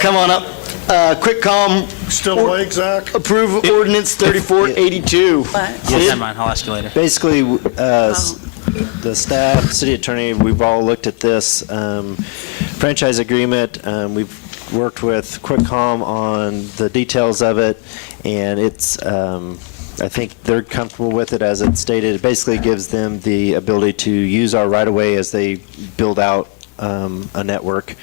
Come on up. Quick calm. Still awake, Zach? Approve ordinance 3482. Yes, never mind. I'll ask you later. Basically, the staff, city attorney, we've all looked at this franchise agreement. We've worked with QuickCom on the details of it, and it's, I think they're comfortable with it as it's stated. It basically gives them the ability to use our right-of-way as they build out a network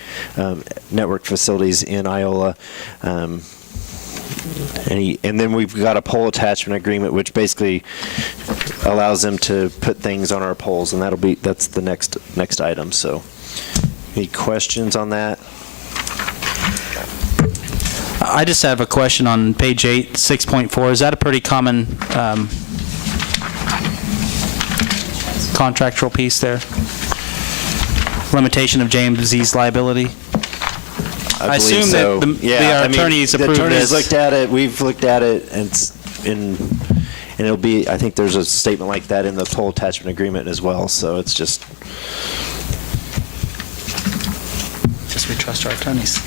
facilities in Iola. And then we've got a pole attachment agreement, which basically allows them to put things on our poles, and that's the next item. So, any questions on that? I just have a question on page 8, 6.4. Is that a pretty common contractual piece there? Limitation of JMZ's liability? I believe assume so. that the attorneys approved The attorneys this. looked at it, we've looked at it, and it'll be, I think there's a statement like that in the pole attachment agreement as well, so it's just. Just we trust our attorneys.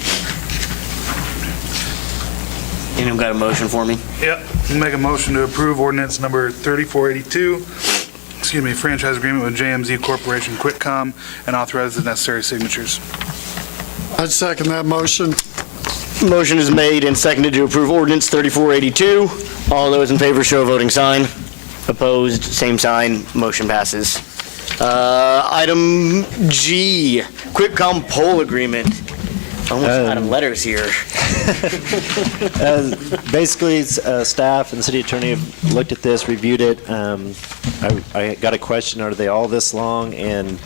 Anyone got a motion for me? Yep. Make a motion to approve ordinance number 3482, franchise agreement with JMZ Corporation QuickCom, and authorize the necessary signatures. I'd second that motion. Motion is made and seconded to approve ordinance 3482. All those in favor show a voting sign. Opposed, same sign. Motion passes. Item G, QuickCom poll agreement. Almost out of letters here. Basically, staff and the city attorney have looked at this, reviewed it. I got a question, are they all this long? And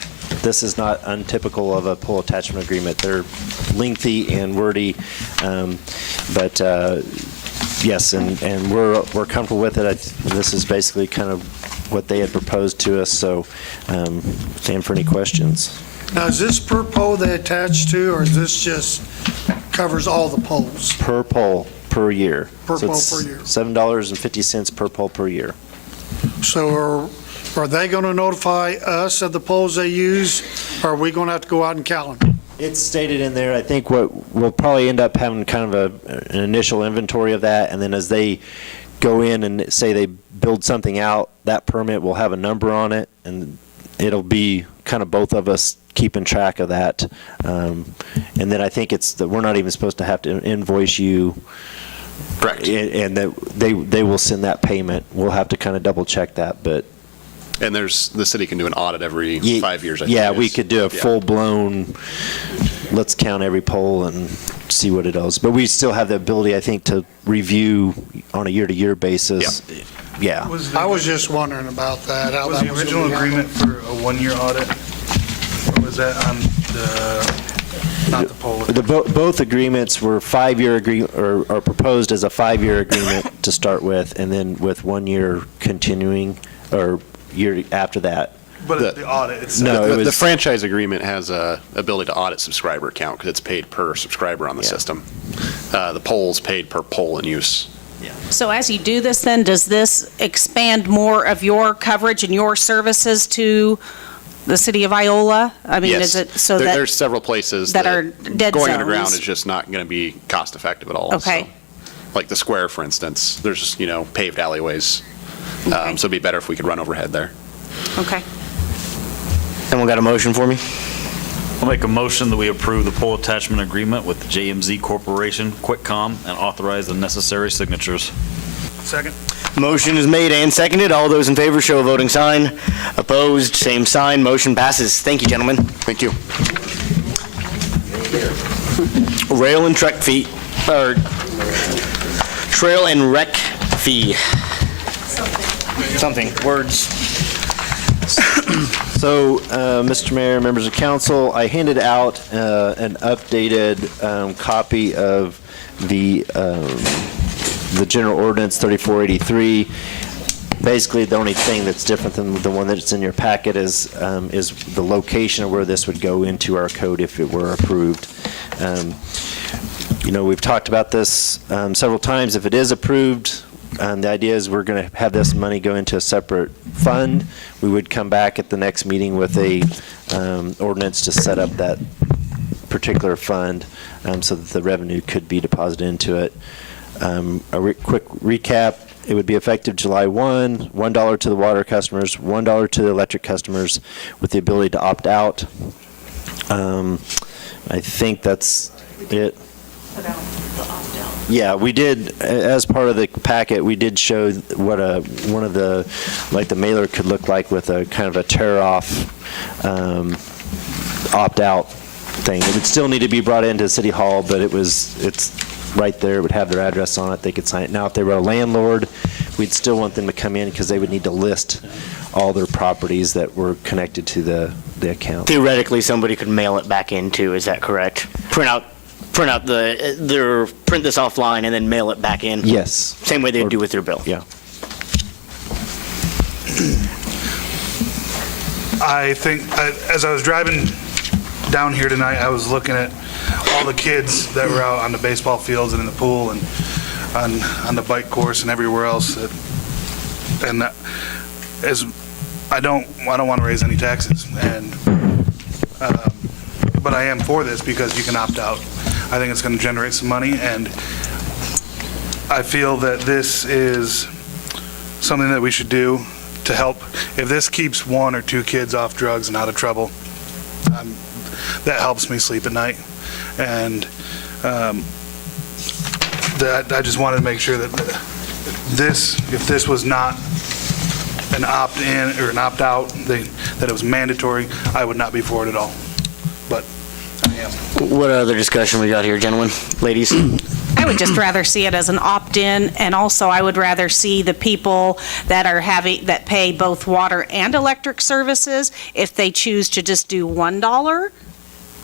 this is not untypical of a pole attachment agreement. They're lengthy and wordy, but yes, and we're comfortable with it. This is basically kind of what they had proposed to us, so stand for any questions. Now, is this per pole they attach to, or is this just covers all the poles? Per pole, per year. Per So pole it's per year. $7.50 per pole per year. So are they going to notify us of the poles they use, or are we going to have to go out and count them? It's stated in there. I think what we'll probably end up having kind of an initial inventory of that, and then as they go in and say they build something out, that permit will have a number on it, and it'll be kind of both of us keeping track of that. And then I think it's that we're not even supposed to have to invoice you. Correct. And that they will send that payment. We'll have to kind of double check that, but. And the city can do an audit every 5 years, I think. Yeah, we could do a full-blown, let's count every pole and see what it does. But we still have the ability, I think, to review on a year-to-year basis. Yeah. I was just wondering about that. how Was that the original gonna be agreement for a one-year audit? Or was that on not the poll? Both agreements were 5-year or proposed as a 5-year agreement to start with, and then with 1 year continuing, or year after that. But the audit itself? No, The franchise agreement has a ability to audit subscriber account because it's paid per subscriber on the system. The poll's paid per poll in use. So as you do this, then, does this expand more of your coverage and your services to the city of Iola? I mean, Yes. is it so There- that... There's several places that are dead going underground zones. is just not going to be cost effective at all. Okay. So, like the square, for instance, there's just, paved alleyways. So it'd be better if we could run overhead there. Okay. Someone got a motion for me? I'll make a motion that we approve the pole attachment agreement with the JMZ Corporation, QuickCom, and authorize the necessary signatures. Second. Motion is made and seconded. All those in favor show a voting sign. Opposed, same sign. Motion passes. Thank you, gentlemen. Thank you. Rail and truck fee, or trail and rec fee. Something, words. So, Mr. Mayor, members of council, I handed out an updated copy of the general ordinance 3483. Basically, the only thing that's different than the one that's in your packet is the location of where this would go into our code if it were approved. We've talked about this several times. If it is approved, the idea is we're going to have this money go into a separate fund. We would come back at the next meeting with a ordinance to set up that particular fund so that the revenue could be deposited into it. Quick recap, it would be effective July 1, $1 to the water customers, $1 to the electric customers with the ability to opt out. I think that's it. Yeah, we did, as part of the packet, we did show what one of the, like the mailer could look like with a kind of a tear-off opt-out thing. It would still need to be brought into City Hall, but it's right there, it would have their address on it, they could sign it. Now, if they were a landlord, we'd still want them to come in because they would need to list all their properties that were connected to the account. Theoretically, somebody could mail it back in too, is that correct? Print this offline and then mail it back in? Yes. Same way they do with their bill? Yeah. I think, as I was driving down here tonight, I was looking at all the kids that were out on the baseball fields and in the pool and on the bike course and everywhere else. And that, as I don't want to raise any taxes, but I am for this because you can opt out. I think it's going to generate some money, and I feel that this is something that we should do to help. If this keeps 1 or 2 kids off drugs and out of trouble, that helps me sleep at night. And that I just wanted to make sure that if this was not an opt-in or an opt-out, that it was mandatory, I would not be for it at all. But I am. What other discussion we got here, gentlemen, ladies? I would just rather see it as an opt-in, and also I would rather see the people that pay both water and electric services, if they choose to just do $1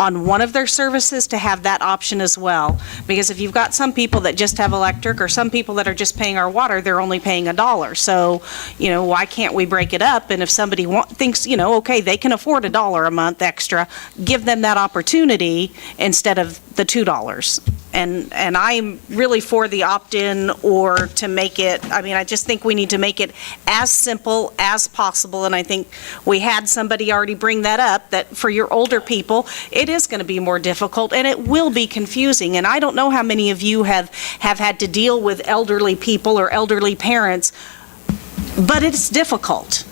on one of their services, to have that option as well. Because if you've got some people that just have electric, or some people that are just paying our water, they're only paying $1. So, why can't we break it up? And if somebody thinks, okay, they can afford $1 a month extra, give them that opportunity instead of the $2. And I'm really for the opt-in, or to make it, I just think we need to make it as simple as possible. And I think we had somebody already bring that up, that for your older people, it is going to be more difficult and it will be confusing. And I don't know how many of you have had to deal with elderly people or elderly parents, but it's difficult.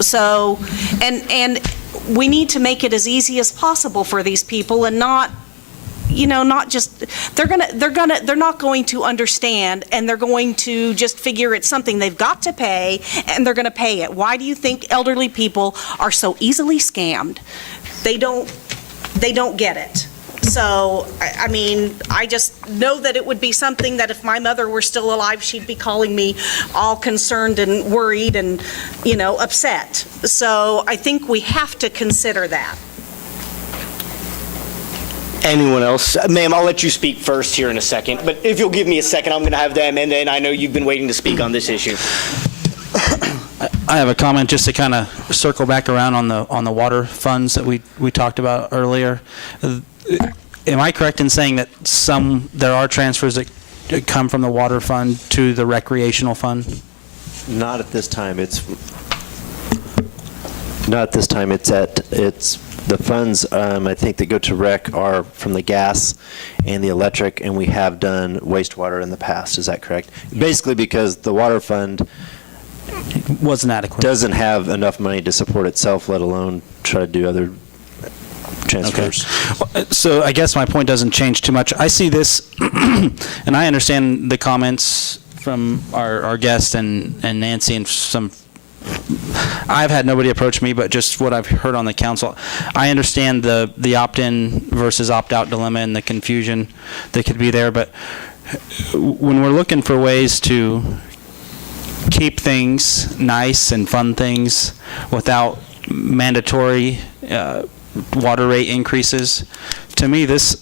So, and we need to make it as easy as possible for these people, and not just, they're not going to understand, and they're going to just figure it's something they've got to pay, and they're going to pay it. Why do you think elderly people are so easily scammed? They don't get it. So, I just know that it would be something that if my mother were still alive, she'd be calling me all concerned and worried and, upset. So I think we have to consider that. Anyone else? Ma'am, I'll let you speak first here in a second, but if you'll give me a second, I'm going to have them, and then I know you've been waiting to speak on this issue. I have a comment just to kind of circle back around on the water funds that we talked about earlier. Am I correct in saying that there are transfers that come from the water fund to the recreational fund? Not at this time. It's the funds, I think, that go to rec are from the gas and the electric, and we have done wastewater in the past. Is that correct? Basically because the water fund wasn't adequate. Doesn't have enough money to support itself, let alone try to do other transfers. Okay. So I guess my point doesn't change too much. I see this, and I understand the comments from our guest and Nancy and some. I've had nobody approach me, but just what I've heard on the council. I understand the opt-in versus opt-out dilemma and the confusion that could be there, but when we're looking for ways to keep things nice and fun things without mandatory water rate increases, to me this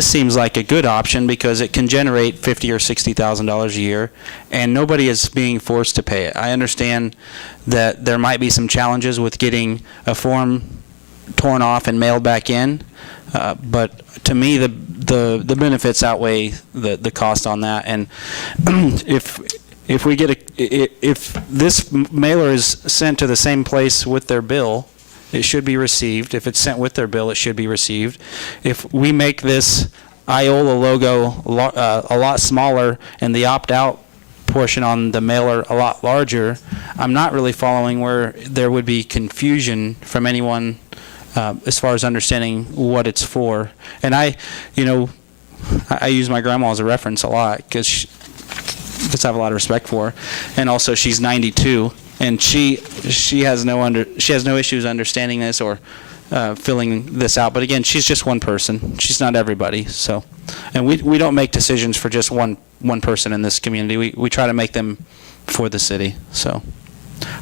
seems like a good option because it can generate $50,000 or $60,000 a year, and nobody is being forced to pay it. I understand that there might be some challenges with getting a form torn off and mailed back in, but to me the benefits outweigh the cost on that. And if this mailer is sent to the same place with their bill, it should be received. If it's sent with their bill, it should be received. If we make this Iola logo a lot smaller and the opt-out portion on the mailer a lot larger, I'm not really following where there would be confusion from anyone as far as understanding what it's for. And I use my grandma as a reference a lot because I have a lot of respect for her. And also she's 92, and she has no issues understanding this or filling this out. But again, she's just one person. She's not everybody. So, and we don't make decisions for just one person in this community. We try to make them for the city. So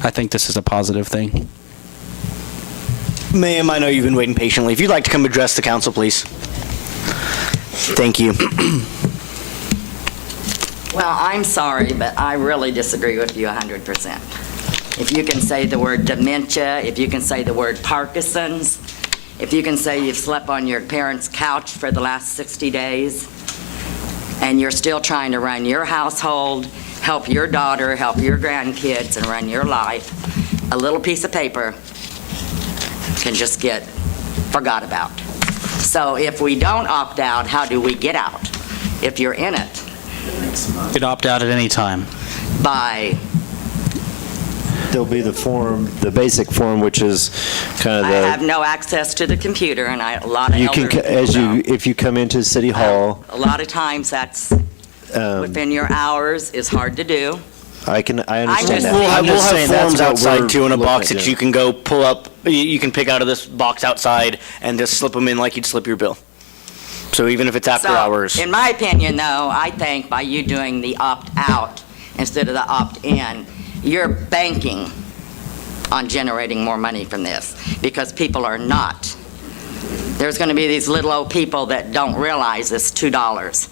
I think this is a positive thing. Ma'am, I know you've been waiting patiently. If you'd like to come address the council, please. Thank you. Well, I'm sorry, but I really disagree with you 100%. If you can say the word dementia, if you can say the word Parkinson's, if you can say you've slept on your parents' couch for the last 60 days, and you're still trying to run your household, help your daughter, help your grandkids, and run your life, a little piece of paper can just get forgot about. So if we don't opt out, how do we get out? If you're in it, You could opt out at any time. by, There'll be the form, the basic form, which is kind I of have no access to the computer, and a lot of you can, elderly people don't. if you come into City Hall, A lot of times that's within your hours is hard to do. I understand that. We'll I'm have just saying that's forms what outside we're too in a looking box at that doing. you can go pull up. You can pick out of this box outside and just slip them in like you'd slip your bill. So even if it's after So, hours. in my opinion, though, I think by you doing the opt-out instead of the opt-in, you're banking on generating more money from this, because people are not. There's going to be these little old people that don't realize this $2,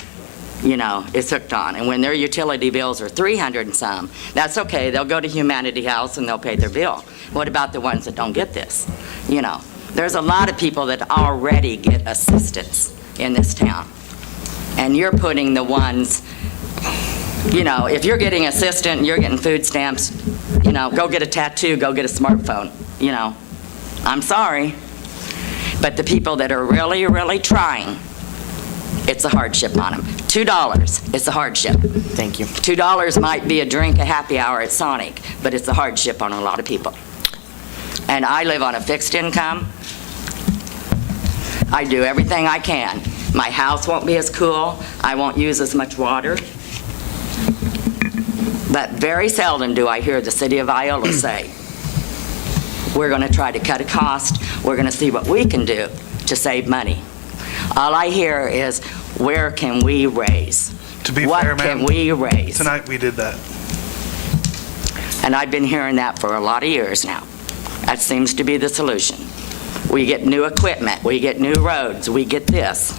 is hooked on. And when their utility bills are 300 and some, that's okay. They'll go to Humanity House and they'll pay their bill. What about the ones that don't get this? There's a lot of people that already get assistance in this town. And you're putting the ones, if you're getting assistance, you're getting food stamps, go get a tattoo, go get a smartphone, I'm sorry. But the people that are really, really trying, it's a hardship on them. $2, it's a hardship. Thank you. $2 might be a drink, a happy hour at Sonic, but it's a hardship on a lot of people. And I live on a fixed income. I do everything I can. My house won't be as cool. I won't use as much water. But very seldom do I hear the city of Iola say, we're going to try to cut a cost. We're going to see what we can do to save money. All I hear is, where can we raise? To be What fair, ma'am, can we raise? tonight we did that. And I've been hearing that for a lot of years now. That seems to be the solution. We get new equipment, we get new roads, we get this.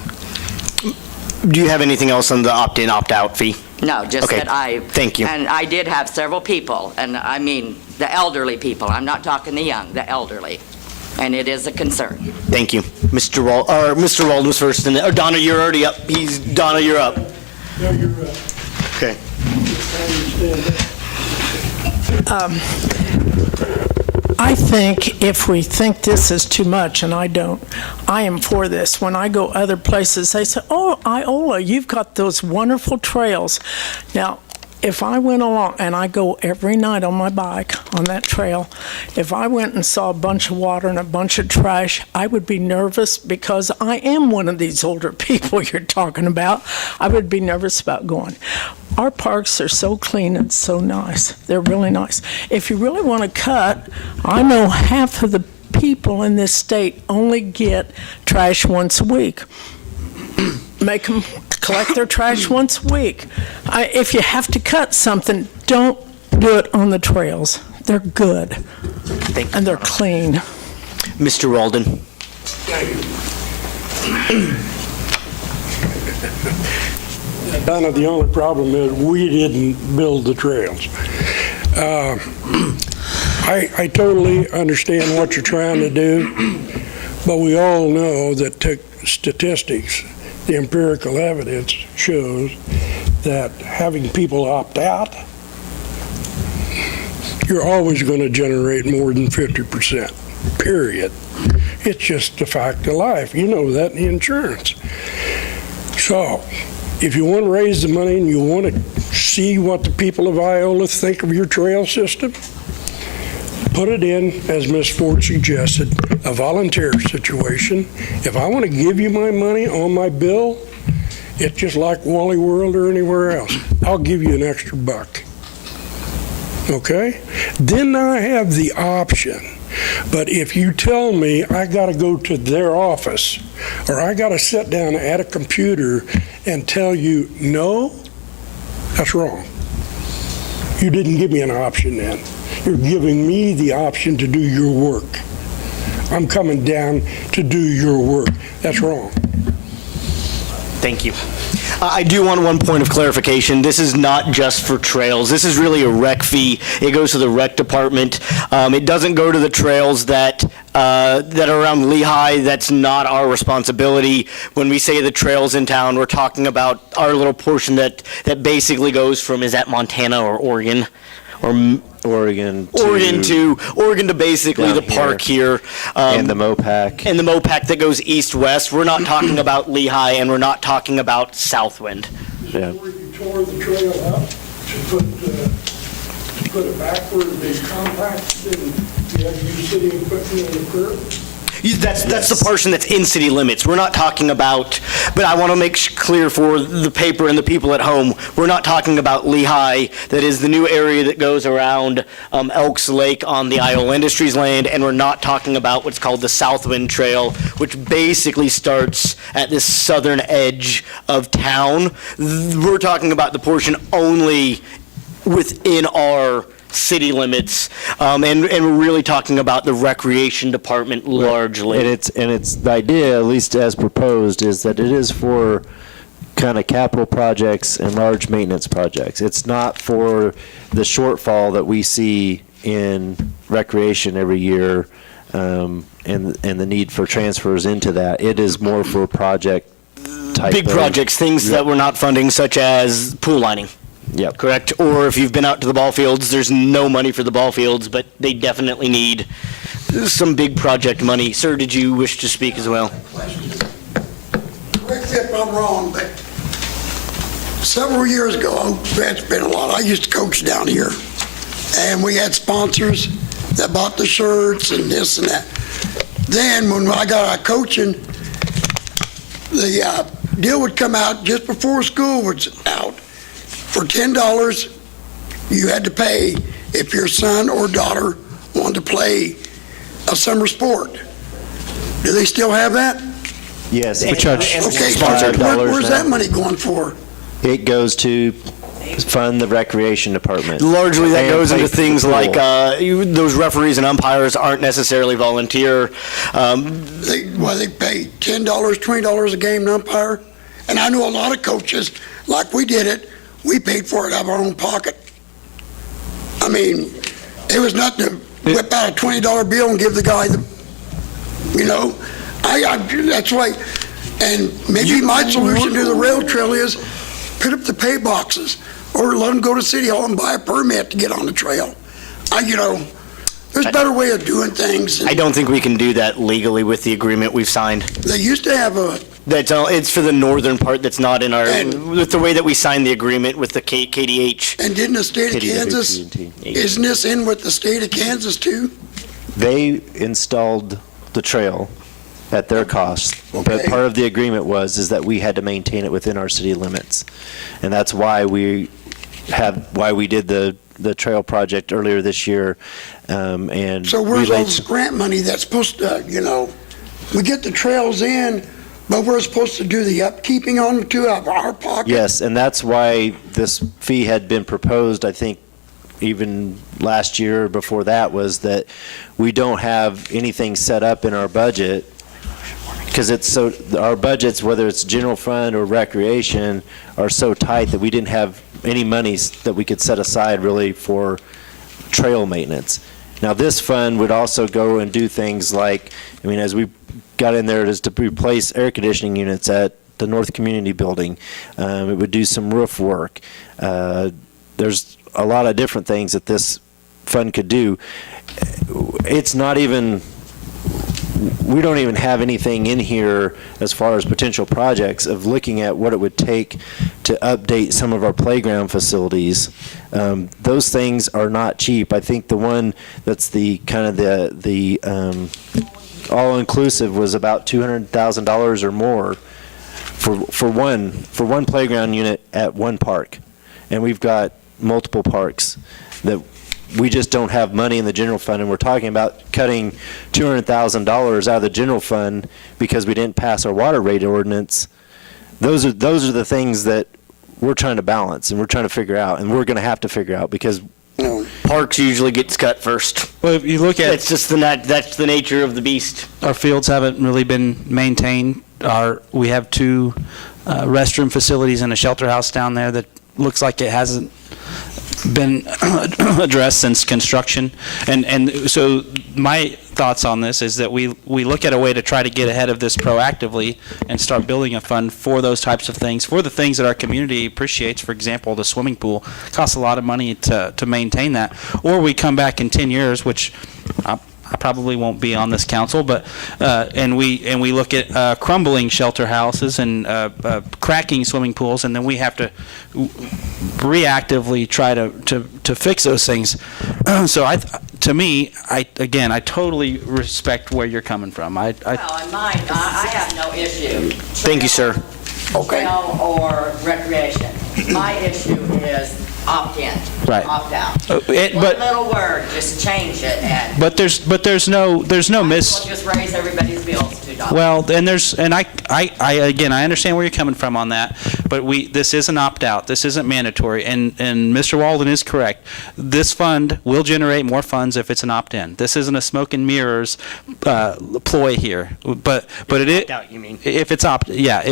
Do you have anything else on the opt-in, opt-out fee? No, just Okay, that thank you. And I did have several people, and I mean the elderly people, I'm not talking the young, the elderly. And it is a concern. Thank you. Mr. Walden was first, and Donna, you're already up. Donna, you're up. No, you're right. Okay. I think if we think this is too much, and I don't, I am for this. When I go other places, they say, oh, Iola, you've got those wonderful trails. Now, if I went along, and I go every night on my bike on that trail, if I went and saw a bunch of water and a bunch of trash, I would be nervous because I am one of these older people you're talking about. I would be nervous about going. Our parks are so clean and so nice. They're really nice. If you really want to cut, I know half of the people in this state only get trash once a week. Make them collect their trash once a week. If you have to cut something, don't do it on the trails. They're good. And they're clean. Mr. Walden. Donna, the only problem is we didn't build the trails. I totally understand what you're trying to do, but we all know that statistics, the empirical evidence shows that having people opt out, you're always going to generate more than 50%, period. It's just a fact of life. You know that in insurance. So if you want to raise the money and you want to see what the people of Iola think of your trail system, put it in, as Ms. Ford suggested, a volunteer situation. If I want to give you my money on my bill, it's just like Wally World or anywhere else. I'll give you an extra buck. Okay? Then I have the option. But if you tell me I got to go to their office or I got to sit down at a computer and tell you no, that's wrong. You didn't give me an option then. You're giving me the option to do your work. I'm coming down to do your work. That's wrong. Thank you. I do want one point of clarification. This is not just for trails. This is really a rec fee. It goes to the rec department. It doesn't go to the trails that are around Lehigh. That's not our responsibility. When we say the trails in town, we're talking about our little portion that basically goes from, is that Montana or Oregon? Or Oregon to basically the park here. And the MOPAC. And the MOPAC that goes east-west. We're not talking about Lehigh, and we're not talking about Southwind. Yeah. Where you tore the trail up to put it back where they compacted and you had to use city equipment on the curb? That's the portion that's in city limits. We're not talking about, but I want to make clear for the paper and the people at home, we're not talking about Lehigh. That is the new area that goes around Elks Lake on the Iola Industries land, and we're not talking about what's called the Southwind Trail, which basically starts at this southern edge of town. We're talking about the portion only within our city limits, and we're really talking about the recreation department largely. And it's the idea, at least as proposed, is that it is for kind of capital projects and large maintenance projects. It's not for the shortfall that we see in recreation every year, and the need for transfers into that. It is more for project type Big projects, things that we're not funding, such as pool lining. Yep. Correct? Or if you've been out to the ball fields, there's no money for the ball fields, but they definitely need some big project money. Sir, did you wish to speak as well? Correct me if I'm wrong, but several years ago, it's been a lot, I used to coach down here, and we had sponsors that bought the shirts and this and that. Then when I got out coaching, the deal would come out just before school was out. For $10, you had to pay if your son or daughter wanted to play a summer sport. Do they still have that? Yes. We charge Okay, so where's that money going for? It goes to fund the recreation department. Largely that And goes pay into for things the pool. like those referees and umpires aren't necessarily volunteer. They pay $10, $20 a game to umpire? And I know a lot of coaches, like we did it, we paid for it out of our own pocket. I mean, it was nothing to whip out a $20 bill and give the guy the, that's why, and maybe my solution to the rail trail is put up the pay boxes or let them go to City Hall and buy a permit to get on the trail. There's a better way of doing things. I don't think we can do that legally with the agreement we've signed. They used to have a, It's for the northern part that's not in our, with the way that we signed the agreement with the KDH. and didn't the state of Kansas, isn't this in with the state of Kansas too? They installed the trail at their cost, but Okay. part of the agreement is that we had to maintain it within our city limits. And that's why we did the trail project earlier this year, and So where's all relayed- this grant money that's supposed to, we get the trails in, but we're supposed to do the upkeeping on them too, out of our pocket? Yes, and that's why this fee had been proposed, I think, even last year or before that, was that we don't have anything set up in our budget, because our budgets, whether it's general fund or recreation, are so tight that we didn't have any monies that we could set aside really for trail maintenance. Now, this fund would also go and do things like, as we got in there, is to replace air conditioning units at the North Community Building. It would do some roof work. There's a lot of different things that this fund could do. It's not even we don't even have anything in here as far as potential projects of looking at what it would take to update some of our playground facilities. Those things are not cheap. I think the one that's the kind of the all-inclusive was about $200,000 or more for one playground unit at one park. And we've got multiple parks that we just don't have money in the general fund, and we're talking about cutting $200,000 out of the general fund because we didn't pass our water rate ordinance. Those are the things that we're trying to balance and we're trying to figure out, and we're going to have to figure out because Parks usually gets cut first. Well, if you look at, It's just that's the nature of the beast. our fields haven't really been maintained. We have two restroom facilities and a shelter house down there that looks like it hasn't been addressed since construction. And so my thoughts on this is that we look at a way to try to get ahead of this proactively and start building a fund for those types of things, for the things that our community appreciates. For example, the swimming pool costs a lot of money to maintain that. Or we come back in 10 years, which I probably won't be on this council, but and we look at crumbling shelter houses and cracking swimming pools, and then we have to reactively try to fix those things. So to me, I totally respect where you're coming from. Well, in mine, I have no issue. Thank you, sir. Trail or recreation. My issue is opt-in, Right. opt-out. But One little word, just change it and there's no we'll just raise everybody's bills $2. Well, and I understand where you're coming from on that, but this is an opt-out. This isn't mandatory, and Mr. Walden is correct. This fund will generate more funds if it's an opt-in. This isn't a smoke and mirrors ploy here, but it is. Opt-out, you mean? If it's opt-out,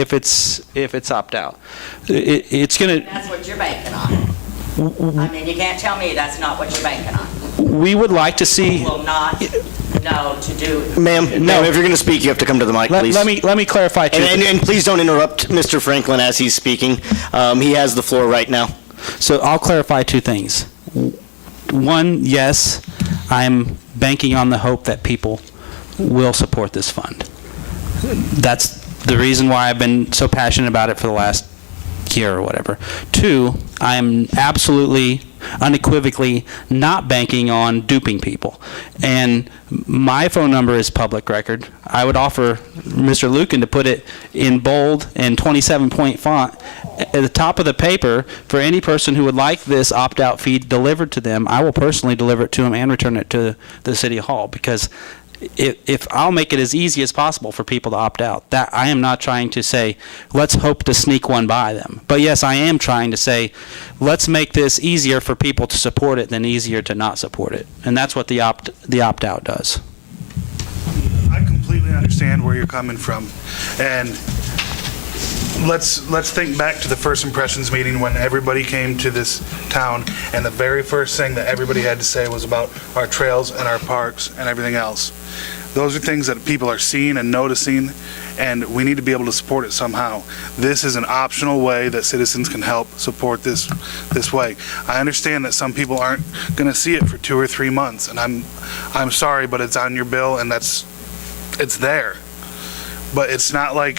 it's gonna. That's what you're banking on. I mean, you can't tell me that's not what you're banking on. We would like to see. You will not know to do. Ma'am, if you're going to speak, you have to come to the mic, please. Let me clarify too. And please don't interrupt Mr. Franklin as he's speaking. He has the floor right now. So I'll clarify two things. One, yes, I'm banking on the hope that people will support this fund. That's the reason why I've been so passionate about it for the last year or whatever. Two, I'm absolutely, unequivocally not banking on duping people. And my phone number is public record. I would offer Mr. Lucan to put it in bold and 27-point font at the top of the paper for any person who would like this opt-out feed delivered to them. I will personally deliver it to them and return it to the City Hall, because if I'll make it as easy as possible for people to opt out. That I am not trying to say, let's hope to sneak one by them. But yes, I am trying to say, let's make this easier for people to support it than easier to not support it. And that's what the opt-out does. I completely understand where you're coming from. And let's think back to the first impressions meeting when everybody came to this town, and the very first thing that everybody had to say was about our trails and our parks and everything else. Those are things that people are seeing and noticing, and we need to be able to support it somehow. This is an optional way that citizens can help support this way. I understand that some people aren't going to see it for 2 or 3 months, and I'm sorry, but it's on your bill, and it's there. But it's not like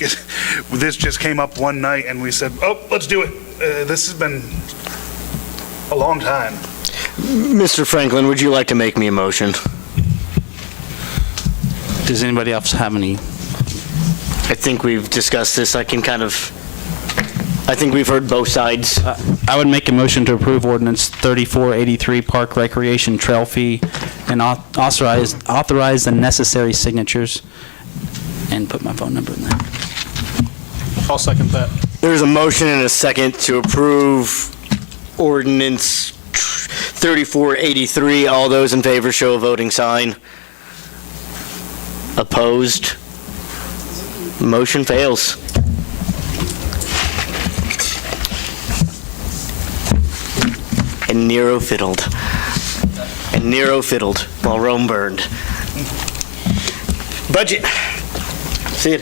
this just came up one night and we said, oh, let's do it. This has been a long time. Mr. Franklin, would you like to make me a motion? Does anybody else have any? I think we've discussed this. I think we've heard both sides. I would make a motion to approve ordinance 3483, park recreation trail fee, and authorize the necessary signatures, and put my phone number in there. I'll second that. There's a motion and a second to approve ordinance 3483. All those in favor show a voting sign. Opposed? Motion fails. And Nero fiddled. And Nero fiddled while Rome burned. Budget. See it.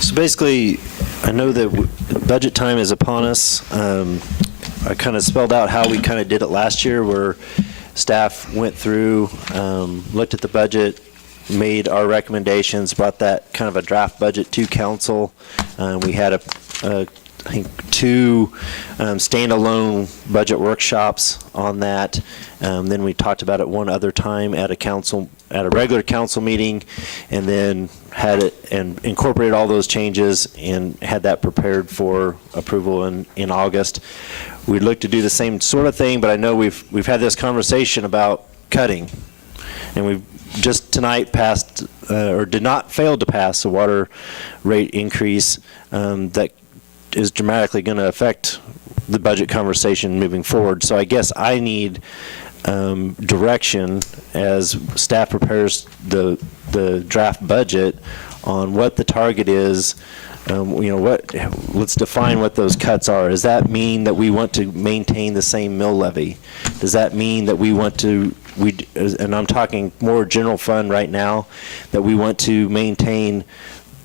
So So basically, I know that budget time is upon us. I kind of spelled out how we kind of did it last year, where staff went through, looked at the budget, made our recommendations, brought that kind of a draft budget to council. We had I think 2 standalone budget workshops on that. Then we talked about it one other time at a regular council meeting, and then had it and incorporated all those changes and had that prepared for approval in August. We'd look to do the same sort of thing, but I know we've had this conversation about cutting, and we've just tonight passed or did not fail to pass a water rate increase that is dramatically going to affect the budget conversation moving forward. So I guess I need direction as staff prepares the draft budget on what the target is. Let's define what those cuts are. Does that mean that we want to maintain the same mill levy? Does that mean that we want to, and I'm talking more general fund right now, that we want to maintain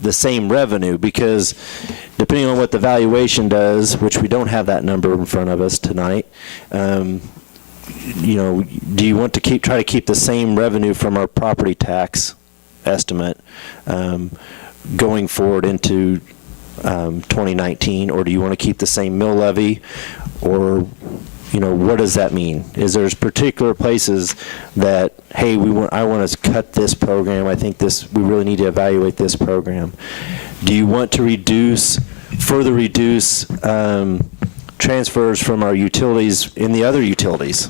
the same revenue? Because depending on what the valuation does, which we don't have that number in front of us tonight, do you want to try to keep the same revenue from our property tax estimate going forward into 2019, or do you want to keep the same mill levy, or what does that mean? Is there's particular places that, hey, I want to cut this program, I think we really need to evaluate this program? Do you want to further reduce transfers from our utilities in the other utilities?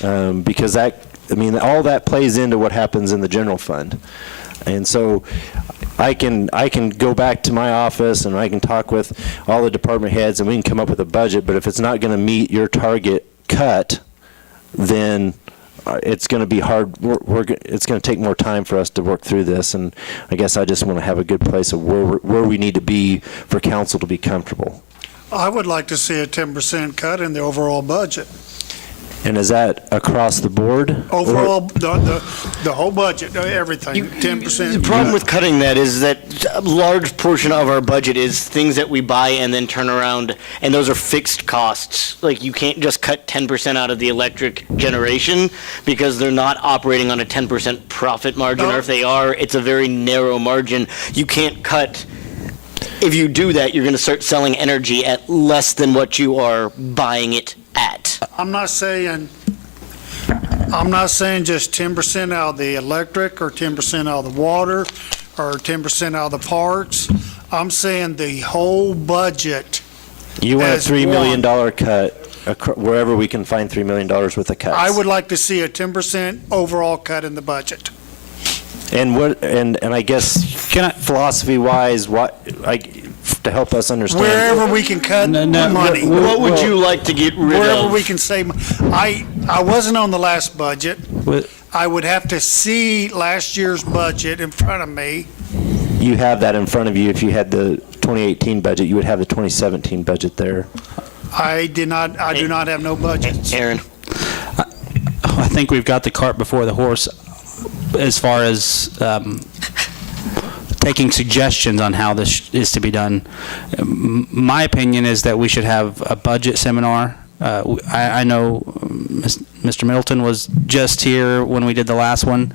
Because all that plays into what happens in the general fund. And so I can go back to my office and I can talk with all the department heads and we can come up with a budget, but if it's not going to meet your target cut, then it's going to be hard. It's going to take more time for us to work through this, and I guess I just want to have a good place of where we need to be for council to be comfortable. I would like to see a 10% cut in the overall budget. And is that across the board? Overall, the whole budget, everything, 10%. The problem with cutting that is that a large portion of our budget is things that we buy and then turn around, and those are fixed costs. Like, you can't just cut 10% out of the electric generation because they're not operating on a 10% profit margin, or if they are, it's a very narrow margin. You can't cut. If you do that, you're going to start selling energy at less than what you are buying it at. I'm not saying just 10% out of the electric, or 10% out of the water, or 10% out of the parks. I'm saying the whole budget. You want a $3 million cut wherever we can find $3 million worth of cuts. I would like to see a 10% overall cut in the budget. And I guess philosophy-wise, to help us understand. Wherever we can cut money. What would you like to get rid of? Wherever we can save. I wasn't on the last budget. I would have to see last year's budget in front of me. You have that in front of you. If you had the 2018 budget, you would have the 2017 budget there. I do not have no budgets. Aaron? I think we've got the cart before the horse as far as taking suggestions on how this is to be done. My opinion is that we should have a budget seminar. I know Mr. Middleton was just here when we did the last one.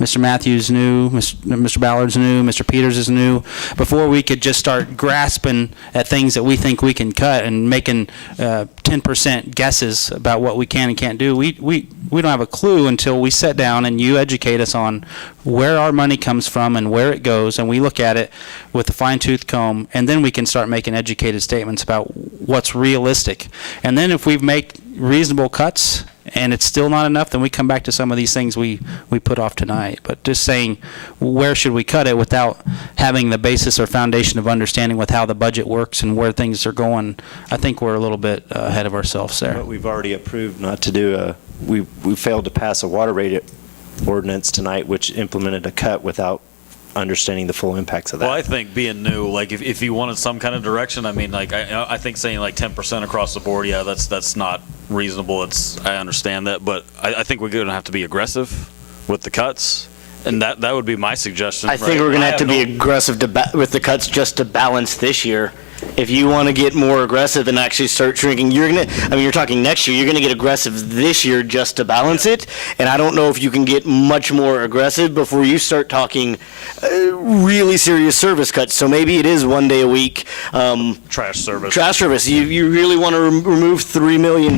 Mr. Matthews knew, Mr. Ballard's new, Mr. Peters is new. Before we could just start grasping at things that we think we can cut and making 10% guesses about what we can and can't do, we don't have a clue until we sit down and you educate us on where our money comes from and where it goes, and we look at it with a fine-tooth comb, and then we can start making educated statements about what's realistic. And then if we make reasonable cuts and it's still not enough, then we come back to some of these things we put off tonight. But just saying where should we cut it without having the basis or foundation of understanding with how the budget works and where things are going, I think we're a little bit ahead of ourselves there. But we've already approved not to do we failed to pass a water rate ordinance tonight, which implemented a cut without understanding the full impacts of that. Well, I think being new, like if you wanted some kind of direction, I mean, like I think saying like 10% across the board, yeah, that's not reasonable. I understand that, but I think we're going to have to be aggressive with the cuts, And that would be my suggestion. I think we're going to have to be aggressive with the cuts just to balance this year. If you want to get more aggressive and actually start shrinking, you're talking next year, you're going to get aggressive this year just to balance it. And I don't know if you can get much more aggressive before you start talking really serious service cuts. So maybe it is 1 day a week. Trash service. Trash service. You really want to remove $3 million.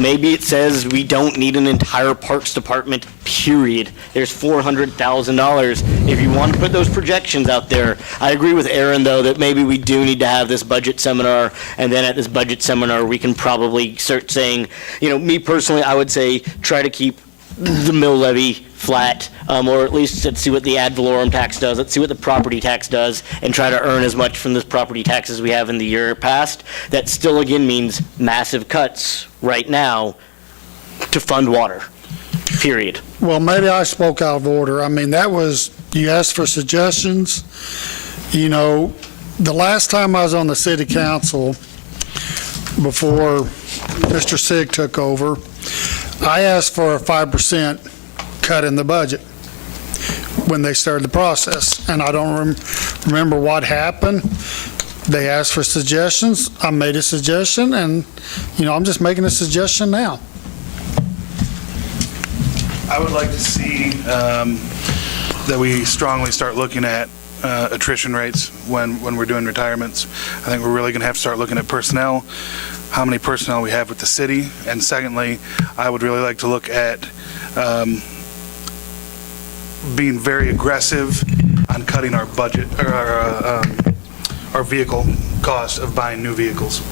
Maybe it says we don't need an entire parks department, period. There's $400,000. If you want to put those projections out there, I agree with Aaron, though, that maybe we do need to have this budget seminar, and then at this budget seminar, we can probably start saying, me personally, I would say try to keep the mill levy flat, or at least let's see what the ad valorem tax does, let's see what the property tax does, and try to earn as much from this property tax as we have in the year past. That still, again, means massive cuts right now to fund water, period. Well, maybe I spoke out of order. I mean, you asked for suggestions. The last time I was on the city council, before Mr. Sig took over, I asked for a 5% cut in the budget when they started the process, and I don't remember what happened. They asked for suggestions. I made a suggestion, and, I'm just making a suggestion now. I would like to see that we strongly start looking at attrition rates when we're doing retirements. I think we're really going to have to start looking at personnel, how many personnel we have with the city. And secondly, I would really like to look at being very aggressive on cutting our budget, or our vehicle cost of buying new vehicles.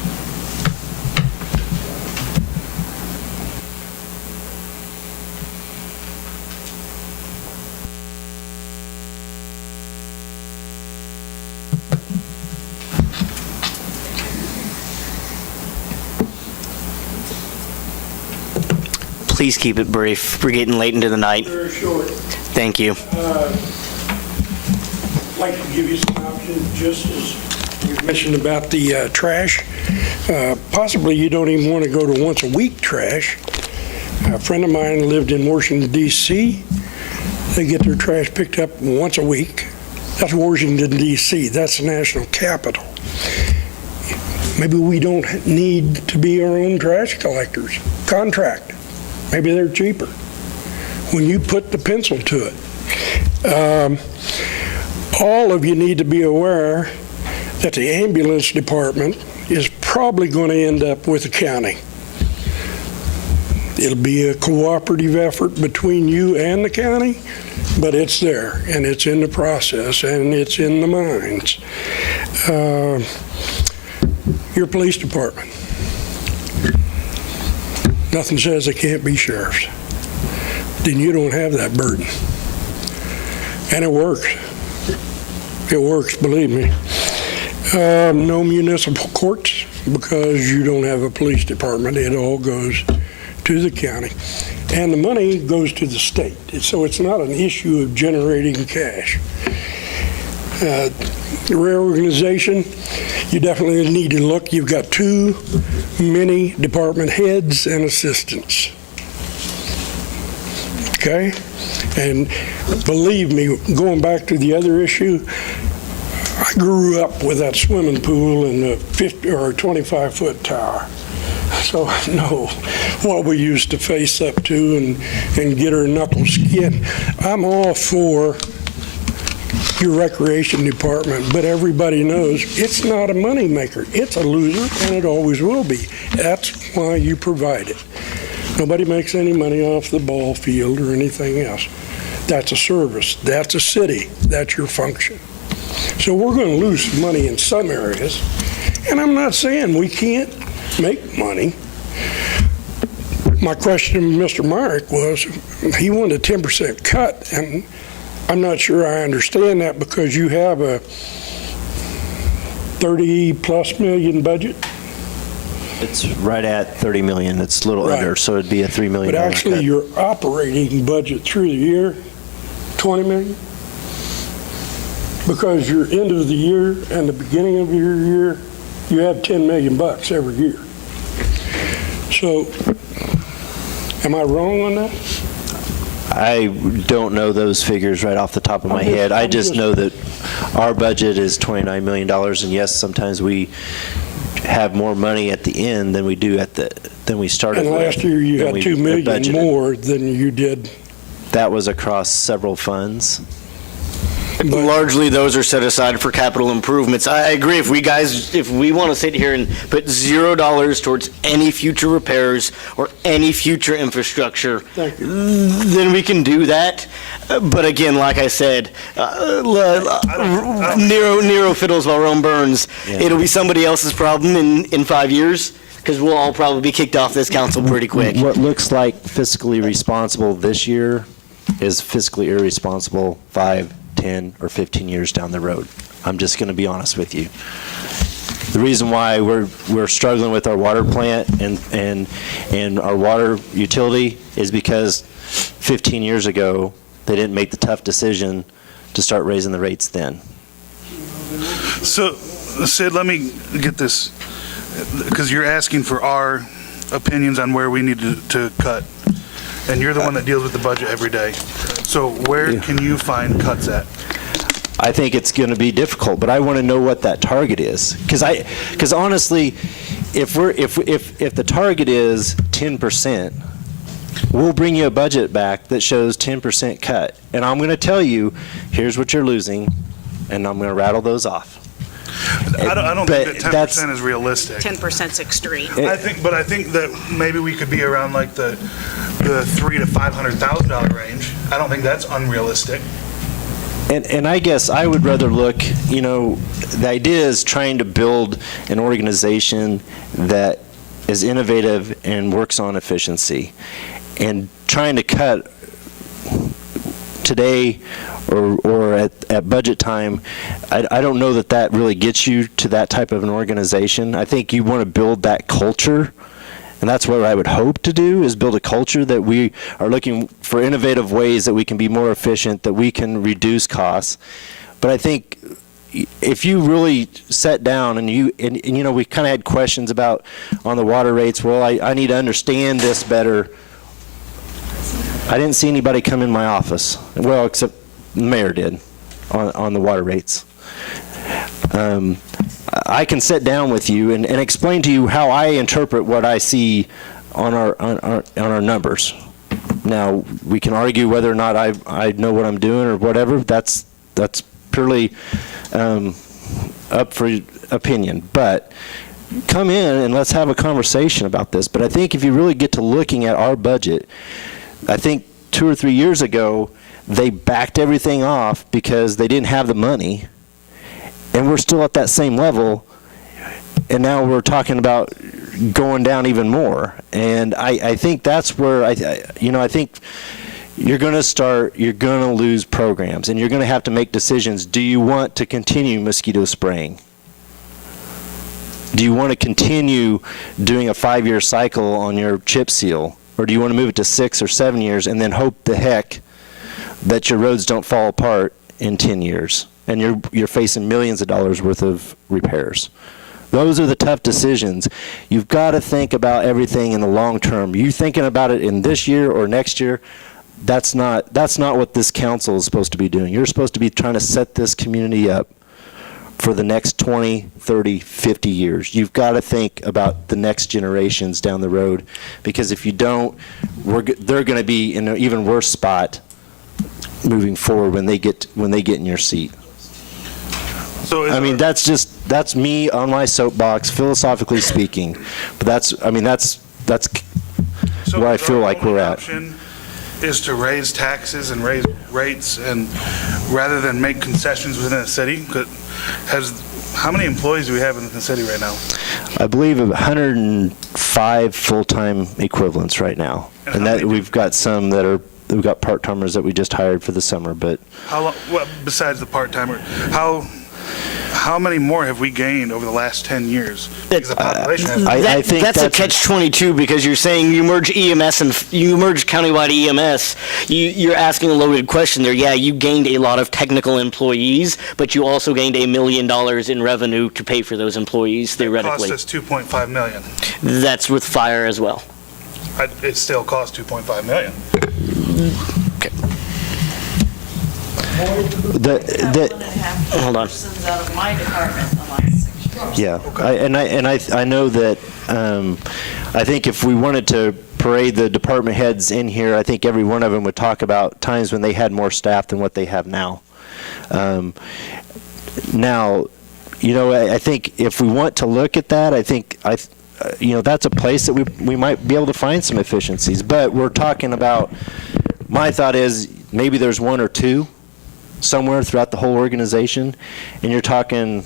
Please keep it brief. We're getting late into the night. Very short. Thank you. I'd like to give you some options, just as we mentioned about the trash. Possibly you don't even want to go to once a week trash. A friend of mine lived in Washington, D.C. They get their trash picked up once a week. That's Washington, D.C. That's the national capital. Maybe we don't need to be our own trash collectors. Contract. Maybe they're cheaper when you put the pencil to it. All of you need to be aware that the ambulance department is probably going to end up with the county. It'll be a cooperative effort between you and the county, but it's there, and it's in the process, and it's in the minds. Your police department. Nothing says they can't be sheriffs. Then you don't have that burden. And it works. It works, believe me. No municipal courts, because you don't have a police department. It all goes to the county. And the money goes to the state. So it's not an issue of generating cash. The reorganization, you definitely need to look. You've got too many department heads and assistants. Okay? And believe me, going back to the other issue, I grew up with that swimming pool and the 50 or 25-foot tower. So I know what we used to face up to and get our knuckles skinned. I'm all for your recreation department, but everybody knows it's not a money maker. It's a loser, and it always will be. That's why you provide it. Nobody makes any money off the ball field or anything else. That's a service. That's a city. That's your function. So we're going to lose some money in some areas, and I'm not saying we can't make money. My question to Mr. Myrick was, he wanted a 10% cut, and I'm not sure I understand that, because you have a 30-plus million budget. It's right at 30 million. It's a little under, so it'd be a $3 million But actually, cut. your operating budget through the year, 20 million? Because your end of the year and the beginning of your year, you have 10 million bucks every year. So, am I wrong on that? I don't know those figures right off the top of my head. I just know that our budget is $29 million, and yes, sometimes we have more money at the end than we do than we started And with. last year you than had we 2 million budgeted. more than you did. That was across several funds. Largely, those are set aside for capital improvements. I agree, if we want to sit here and put $0 towards any future repairs or any future infrastructure, then we can do that. But again, like I said, Nero fiddles while Rome burns. Yeah. It'll be somebody else's problem in 5 years, because we'll all probably be kicked off this council pretty quick. What looks like fiscally responsible this year is fiscally irresponsible 5, 10, or 15 years down the road. I'm just going to be honest with you. The reason why we're struggling with our water plant and our water utility is because 15 years ago, they didn't make the tough decision to start raising the rates then. So, Sid, let me get this, because you're asking for our opinions on where we need to cut, and you're the one that deals with the budget every day. So where can you find cuts at? I think it's going to be difficult, but I want to know what that target is. Because honestly, if the target is 10%, we'll bring you a budget back that shows 10% cut. And I'm going to tell you, here's what you're losing, and I'm going to rattle those off. I don't think that 10% is realistic. 10%'s extreme. I think that maybe we could be around like the $300,000 to $500,000 range. I don't think that's unrealistic. And I guess I would rather look, the idea is trying to build an organization that is innovative and works on efficiency. And trying to cut today or at budget time, I don't know that really gets you to that type of an organization. I think you want to build that culture, and that's what I would hope to do, is build a culture that we are looking for innovative ways that we can be more efficient, that we can reduce costs. But I think if you really sat down and we kind of had questions about on the water rates, well, I need to understand this better. I didn't see anybody come in my office, well, except the mayor did, on the water rates. I can sit down with you and explain to you how I interpret what I see on our numbers. Now, we can argue whether or not I know what I'm doing or whatever. That's purely up for opinion. But come in and let's have a conversation about this. But I think if you really get to looking at our budget, I think 2 or 3 years ago, they backed everything off because they didn't have the money, and we're still at that same level, and now we're talking about going down even more. And I think that's where I think you're going to lose programs, and you're going to have to make decisions. Do you want to continue mosquito spraying? Do you want to continue doing a 5-year cycle on your chip seal? Or do you want to move it to 6 or 7 years and then hope the heck that your roads don't fall apart in 10 years and you're facing millions of dollars worth of repairs? Those are the tough decisions. You've got to think about everything in the long term. You thinking about it in this year or next year, that's not what this council is supposed to be doing. You're supposed to be trying to set this community up for the next 20, 30, 50 years. You've got to think about the next generations down the road, because if you don't, they're going to be in an even worse spot moving forward when they get in your seat. So that's me on my soapbox, philosophically speaking. But that's where I feel like we're at. Option is to raise taxes and raise rates, and rather than make concessions within a city. How many employees do we have in the city right now? I believe 105 full-time equivalents right now, and that we've got some we've got part-timers that we just hired for the summer. But How long? Well, besides the part-timer, how many more have we gained over the last 10 years? Because the population has. I think that's a catch-22, because you're saying you merge EMS and you merge countywide EMS. You're asking a loaded question there. Yeah, you gained a lot of technical employees, but you also gained $1 million in revenue to pay for those employees, theoretically. It cost us $2.5 million. That's with fire as well. It still costs $2.5 million. Okay. Hold on. Persons out of my department in the last 6 years. Yeah, I know that, I think if we wanted to parade the department heads in here, I think every one of them would talk about times when they had more staff than what they have now. Now, I think if we want to look at that, I think, that's a place that we might be able to find some efficiencies. But we're talking about, my thought is, maybe there's one or two somewhere throughout the whole organization, and you're talking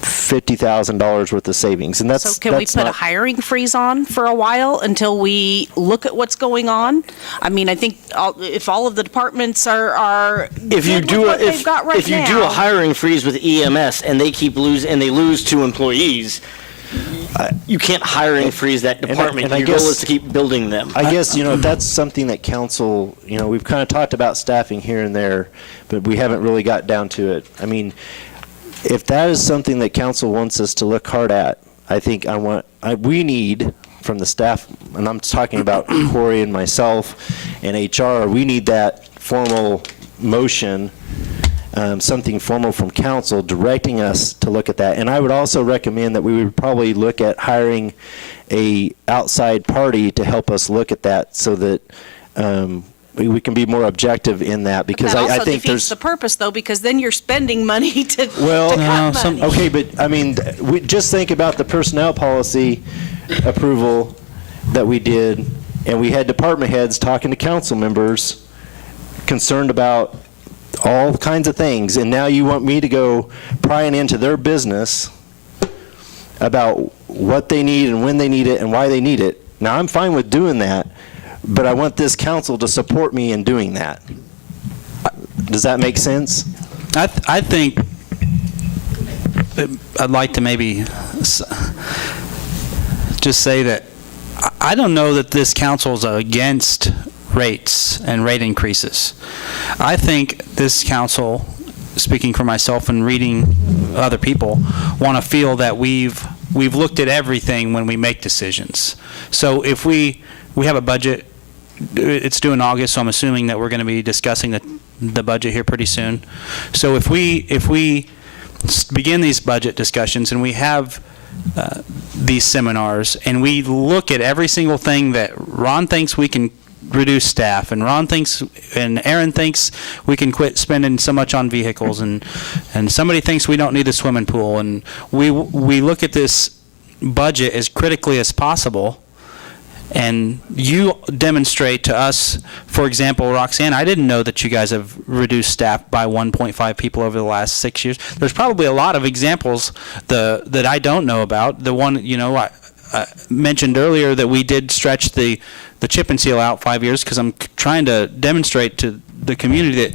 $50,000 worth of savings, and that's So can we put a hiring freeze on for a while until we look at what's going on? I mean, I think if all of the departments are If you good do with a, what they've got right if you do a now- hiring freeze with EMS and they lose 2 employees, you can't hiring freeze that department. and I Your goal guess- is to keep building them. I guess, if that's something that council, we've kind of talked about staffing here and there, but we haven't really got down to it. I mean, if that is something that council wants us to look hard at, I think we need from the staff, and I'm talking about Corey and myself and HR, we need that formal motion, something formal from council directing us to look at that. And I would also recommend that we would probably look at hiring a outside party to help us look at that so that we can be more objective in that, because That I also think defeats there's. the purpose, though, because then you're spending money to Well, to cut money. okay, but I mean, we just think about the personnel policy approval that we did, and we had department heads talking to council members concerned about all kinds of things, and now you want me to go prying into their business about what they need and when they need it and why they need it. Now, I'm fine with doing that, but I want this council to support me in doing that. Does that make sense? I think I'd like to maybe just say that I don't know that this council is against rates and rate increases. I think this council, speaking for myself and reading other people, want to feel that we've looked at everything when we make decisions. So if we have a budget, it's due in August, so I'm assuming that we're going to be discussing the budget here pretty soon. So if we begin these budget discussions and we have these seminars and we look at every single thing that Ron thinks we can reduce staff, and Ron thinks, and Aaron thinks we can quit spending so much on vehicles, and somebody thinks we don't need the swimming pool, and we look at this budget as critically as possible, and you demonstrate to us, for example, Roxanne, I didn't know that you guys have reduced staff by 1.5 people over the last 6 years. There's probably a lot of examples that I don't know about. The one, I mentioned earlier that we did stretch the chip and seal out 5 years because I'm trying to demonstrate to the community that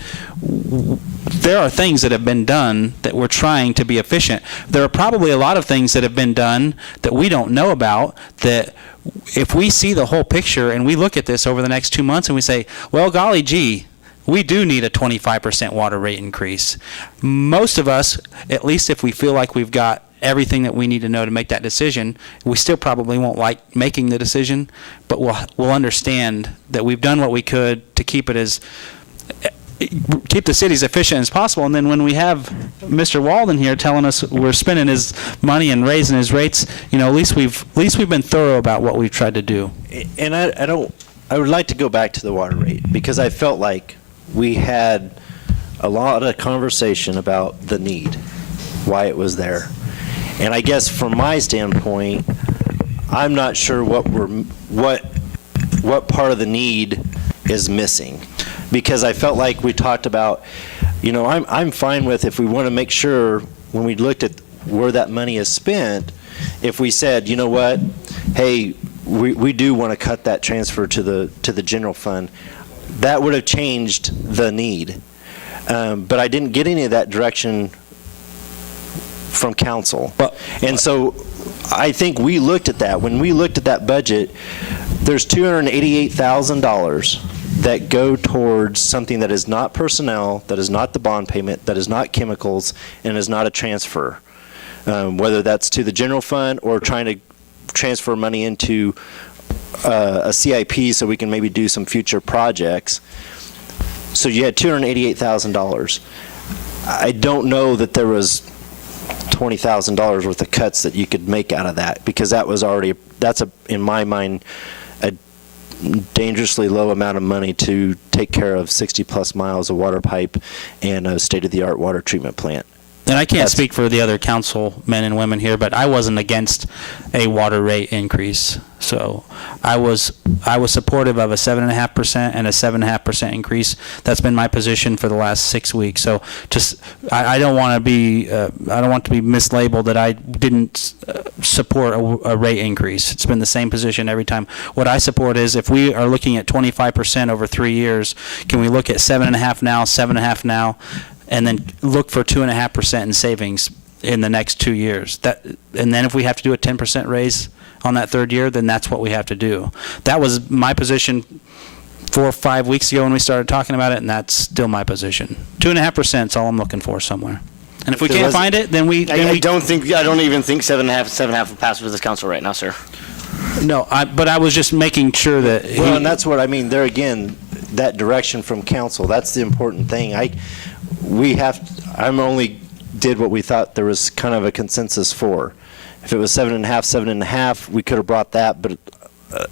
there are things that have been done that we're trying to be efficient. There are probably a lot of things that have been done that we don't know about, that if we see the whole picture and we look at this over the next 2 months and we say, well, golly gee, we do need a 25% water rate increase. Most of us, at least if we feel like we've got everything that we need to know to make that decision, we still probably won't like making the decision, but we'll understand that we've done what we could to keep the city as efficient as possible. And then when we have Mr. Walden here telling us we're spending his money and raising his rates, at least we've been thorough about what we've tried to do. And I would like to go back to the water rate, because I felt like we had a lot of conversation about the need, why it was there. And I guess from my standpoint, I'm not sure what part of the need is missing, because I felt like we talked about, I'm fine with, if we want to make sure when we looked at where that money is spent, if we said, you know what, hey, we do want to cut that transfer to the general fund, that would have changed the need. But I didn't get any of that direction from council. And so I think we looked at that. When we looked at that budget, there's $288,000 that go towards something that is not personnel, that is not the bond payment, that is not chemicals, and is not a transfer. Whether that's to the general fund or trying to transfer money into a CIP so we can maybe do some future projects. So you had $288,000. I don't know that there was $20,000 worth of cuts that you could make out of that, because that was already, in my mind, a dangerously low amount of money to take care of 60-plus miles of water pipe and a state-of-the-art water treatment plant. And I can't speak for the other councilmen and women here, but I wasn't against a water rate increase. So I was supportive of a 7.5% and a 7.5% increase. That's been my position for the last 6 weeks. So just, I don't want to be mislabeled that I didn't support a rate increase. It's been the same position every time. What I support is, if we are looking at 25% over 3 years, can we look at 7.5 now, 7.5 now? And then look for 2.5% in savings in the next 2 years. And then if we have to do a 10% raise on that third year, then that's what we have to do. That was my position 4 or 5 weeks ago when we started talking about it, and that's still my position. 2.5% is all I'm looking for somewhere. And if we can't find it, then we... I don't even think 7.5 will pass with this council right now, sir. No, but I was just making sure that... Well, and that's what I mean. There again, that direction from council, that's the important thing. I only did what we thought there was kind of a consensus for. If it was 7.5, we could have brought that, but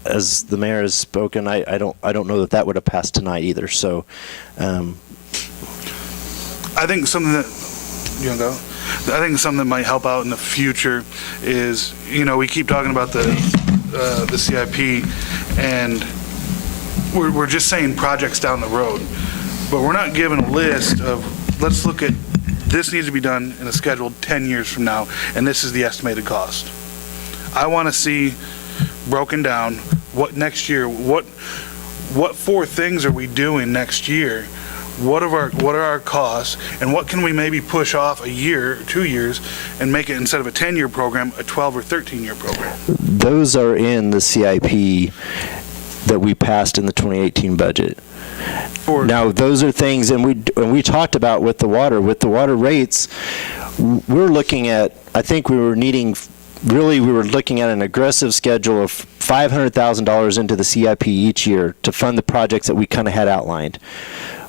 as the mayor has spoken, I don't know that would have passed tonight either. So, I think something that I think something that might help out in the future is, we keep talking about the CIP, and we're just saying projects down the road, but we're not given a list of, let's look at, this needs to be done in a scheduled 10 years from now, and this is the estimated cost. I want to see broken down what next year, what 4 things are we doing next year? What are our costs, and what can we maybe push off a year, 2 years, and make it, instead of a 10-year program, a 12 or 13-year program? those are in the CIP that we passed in the 2018 budget. Now, those are things, and we talked about with the water rates, we're looking at, I think we were looking at an aggressive schedule of $500,000 into the CIP each year to fund the projects that we kind of had outlined.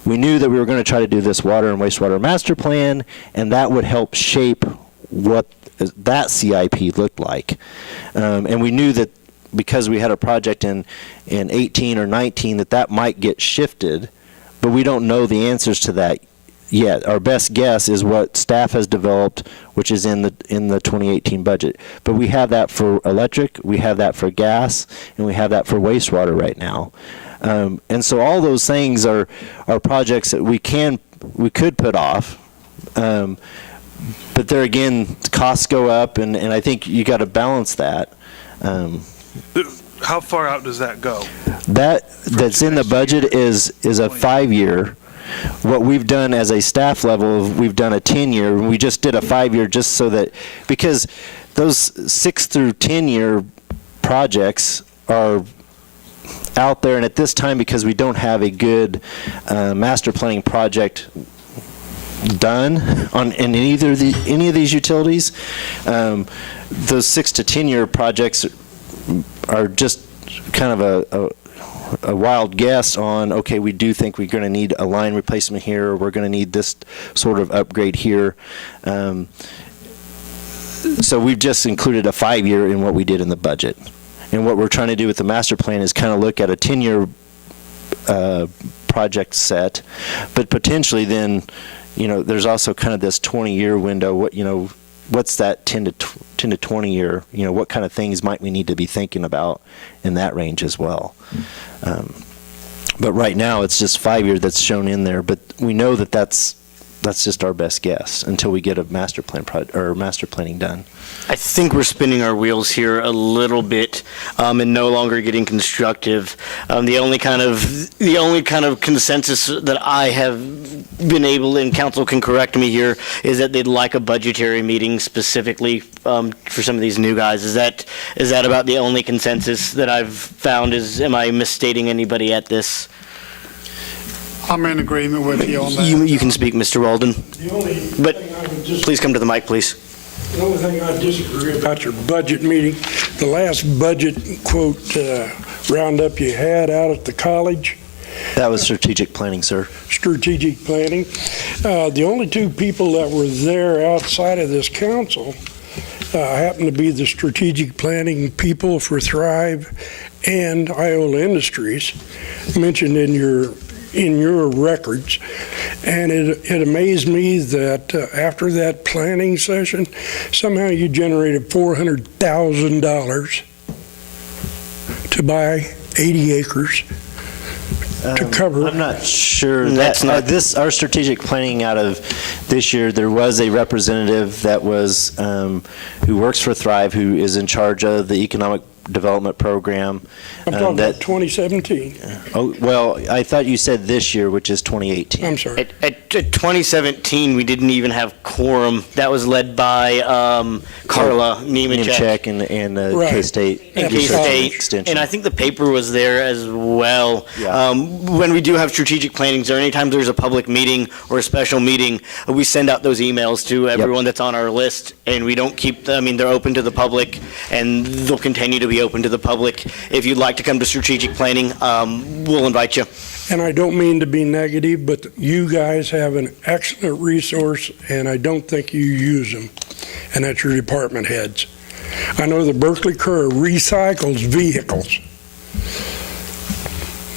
We knew that we were going to try to do this water and wastewater master plan, and that would help shape what that CIP looked like. And we knew that because we had a project in 18 or 19 that might get shifted, but we don't know the answers to that yet. Our best guess is what staff has developed, which is in the 2018 budget. But we have that for electric, we have that for gas, and we have that for wastewater right now. And so all those things are projects that we could put off. But there again, costs go up, and I think you got to balance that. How far out does that go? That's in the budget is a 5-year. What we've done as a staff level, we've done a 10-year. We just did a 5-year just so that, because those 6 through 10-year projects are out there, and at this time, because we don't have a good master planning project done in any of these utilities, those 6 to 10-year projects are just kind of a wild guess on, okay, we do think we're going to need a line replacement here, or we're going to need this sort of upgrade here. So we've just included a 5-year in what we did in the budget. And what we're trying to do with the master plan is kind of look at a 10-year project set, but potentially then, there's also kind of this 20-year window. What's that 10 to 20 year? What kind of things might we need to be thinking about in that range as well? But right now, it's just 5-year that's shown in there. But we know that that's just our best guess until we get a master planning done. I think we're spinning our wheels here a little bit, and no longer getting constructive. The only kind of consensus that I have been able, and council can correct me here, is that they'd like a budgetary meeting specifically for some of these new guys. Is that about the only consensus that I've found? Am I misstating anybody at this? I'm in agreement with you on that. You can speak, Mr. Walden. The only But thing I would just, please come to the mic, please. the only thing I disagree about your budget meeting, the last budget quote roundup you had out at the college, That was strategic planning, sir. Strategic planning. The only two people that were there outside of this council happen to be the strategic planning people for Thrive and Iola Industries mentioned in your records. And it amazed me that after that planning session, somehow you generated $400,000 to buy 80 acres to cover. I'm not sure. That's not- Our strategic planning out of this year, there was a representative that was, who works for Thrive, who is in charge of the economic development program. I'm talking about 2017. Oh, well, I thought you said this year, which is 2018. I'm sorry. At 2017, we didn't even have quorum. That was led by Carla Nemechek. And Right. K-State. And Research K-State, Extension. and I think the paper was there as well. Yeah. When we do have strategic plannings, or anytime there's a public meeting or a special meeting, we send out those emails to everyone that's on our list, and we don't keep them, I mean, they're open to the public, and they'll continue to be open to the public. If you'd like to come to strategic planning, we'll invite you. And I don't mean to be negative, but you guys have an excellent resource, and I don't think you use them, and that's your department heads. I know the Berkeley Courier recycles vehicles.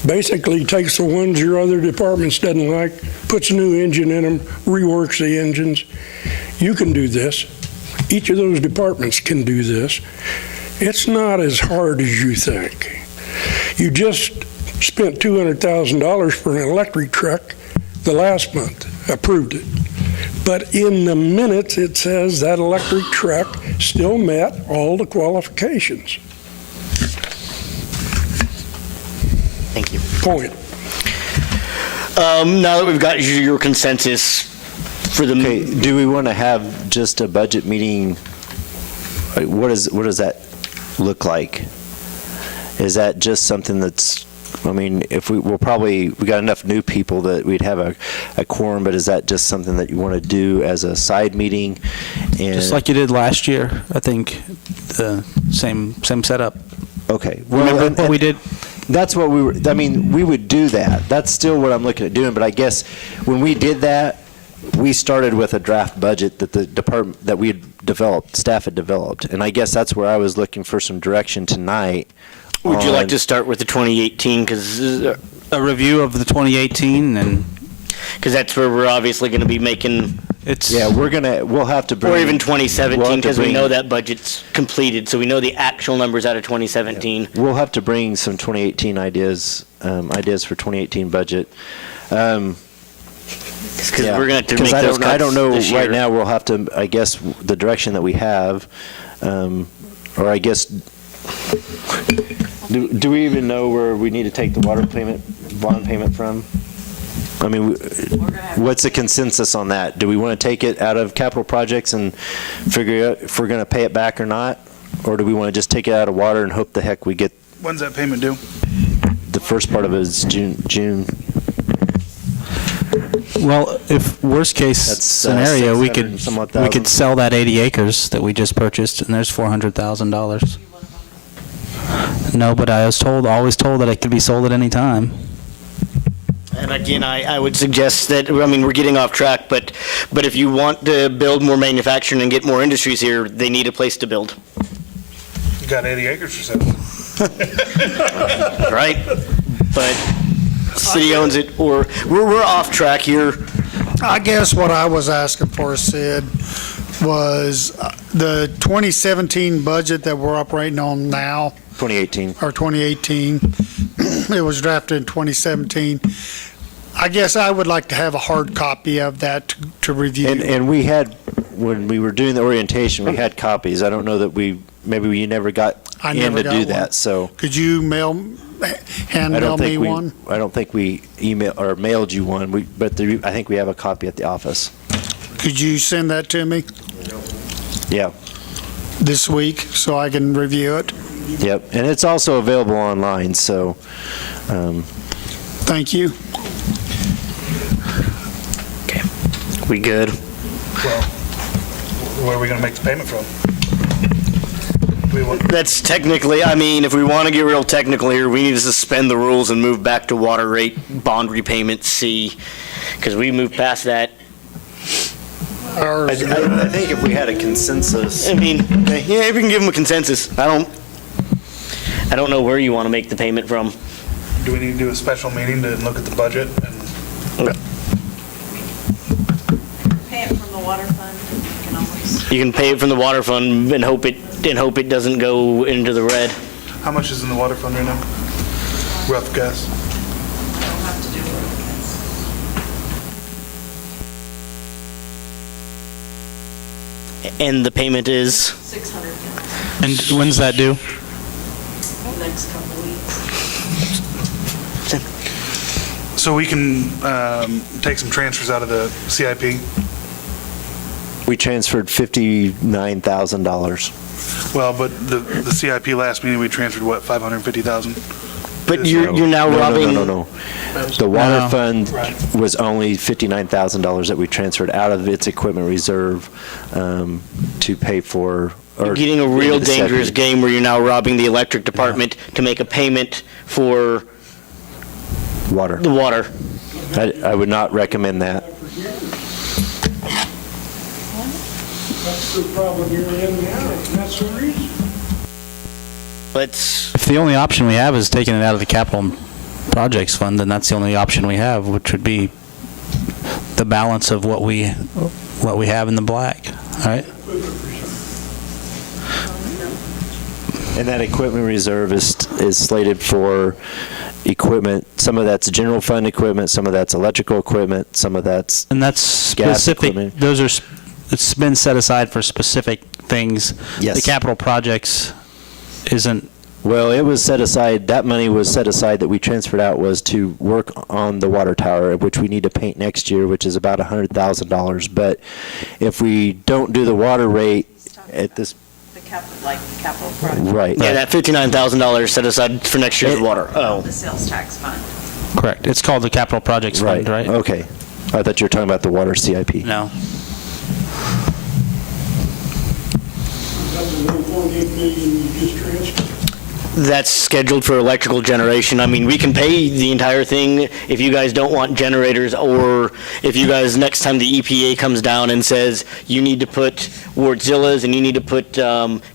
Basically takes the ones your other departments doesn't like, puts a new engine in them, reworks the engines. You can do this. Each of those departments can do this. It's not as hard as you think. You just spent $200,000 for an electric truck the last month, approved it. But in the minutes, it says that electric truck still met all the qualifications. Thank you. Point. Now that we've got your consensus for the... Okay, do we want to have just a budget meeting? What does that look like? Is that just something that's, I mean, if we got enough new people that we'd have a quorum, but is that just something that you want to do as a side meeting? And Just like you did last year, I think, the same setup. Okay. Remember what we did? That's what we were, I mean, we would do that. That's still what I'm looking at doing, but I guess when we did that, we started with a draft budget that the department, that we had developed, staff had developed. And I guess that's where I was looking for some direction tonight. Would you like to start with the 2018, because... A review of the 2018, and... Because that's where we're obviously going to be making... Yeah, we'll have to bring... Or even 2017, we'll have to because we bring- know that budget's completed, so we know the actual numbers out of 2017. We'll have to bring some 2018 ideas for 2018 budget. Because Yeah, we're going to have to 'cause make those cuts I don't know, this year. right now, we'll have to, I guess, the direction that we have, or I guess, do we even know where we need to take the water bond payment from? I mean, what's the consensus on that? Do we want to take it out of capital projects and figure out if we're going to pay it back or not? Or do we want to just take it out of water and hope the heck we get? When's that payment due? The first part of it is June. Well, if worst case scenario, we 600 could and some odd thousand. sell that 80 acres that we just purchased, and there's $400,000. No, but I was always told that it could be sold at any time. And again, I would suggest that, I mean, we're getting off track, but if you want to build more manufacturing and get more industries here, they need a place to build. You got 80 acres for sale. Right? But city owns it, or we're off track here. I guess what I was asking for, Sid, was the 2017 budget that we're operating on now, 2018. or 2018, it was drafted in 2017. I guess I would like to have a hard copy of that to review. And we had, when we were doing the orientation, we had copies. I don't know that maybe you never got I in never to got do one. that, so. Could you hand mail me one? I don't think we mailed you one, but I think we have a copy at the office. Could you send that to me Yeah, this week so I can review it? yep. And it's also available online, so. Thank you. We good? Well, where are we going to make the payment from? That's technically, I mean, if we want to get real technical here, we need to suspend the rules and move back to water rate bond repayment C, because we moved past that. I think if we had a consensus. I mean, yeah, we can give them a consensus. I don't know where you want to make the payment from. Do we need to do a special meeting to look at the budget? Pay it from the water fund. You can always. You can pay it from the water fund and hope it doesn't go into the red. How much is in the water fund right now? Rough guess. I don't have to do it. And the payment is? 600 And when's that due? next couple of weeks. So we can take some transfers out of the CIP? We transferred $59,000. Well, but the CIP last meeting, we transferred, what, 550,000? But you're now robbing. No. The water fund was only $59,000 that we transferred out of its equipment reserve to pay for. You're getting a real dangerous game where you're now robbing the electric department to make a payment for water. The water. I would not recommend that. That's the problem you're in now, and that's the reason. If the only option we have is taking it out of the capital projects fund, then that's the only option we have, which would be the balance of what we have in the black, all right? And that equipment reserve is slated for equipment. Some of that's general fund equipment, some of that's electrical equipment, some of that's And that's gas specific, equipment. it's been set aside for specific things. Yes. The capital projects isn't. Well, it was set aside, that money was set aside that we transferred out was to work on the water tower, which we need to paint next year, which is about $100,000. But if we don't do the water rate at this, The capital project. right. Yeah, that $59,000 set aside for next year's water. Oh. The sales tax fund. Correct. It's called the capital projects fund, right? Okay. I thought you were talking about the water CIP. No. That's the 1.8 million you just transferred. That's scheduled for electrical generation. I mean, we can pay the entire thing if you guys don't want generators, or if you guys, next time the EPA comes down and says, you need to put Wartzillas and you need to put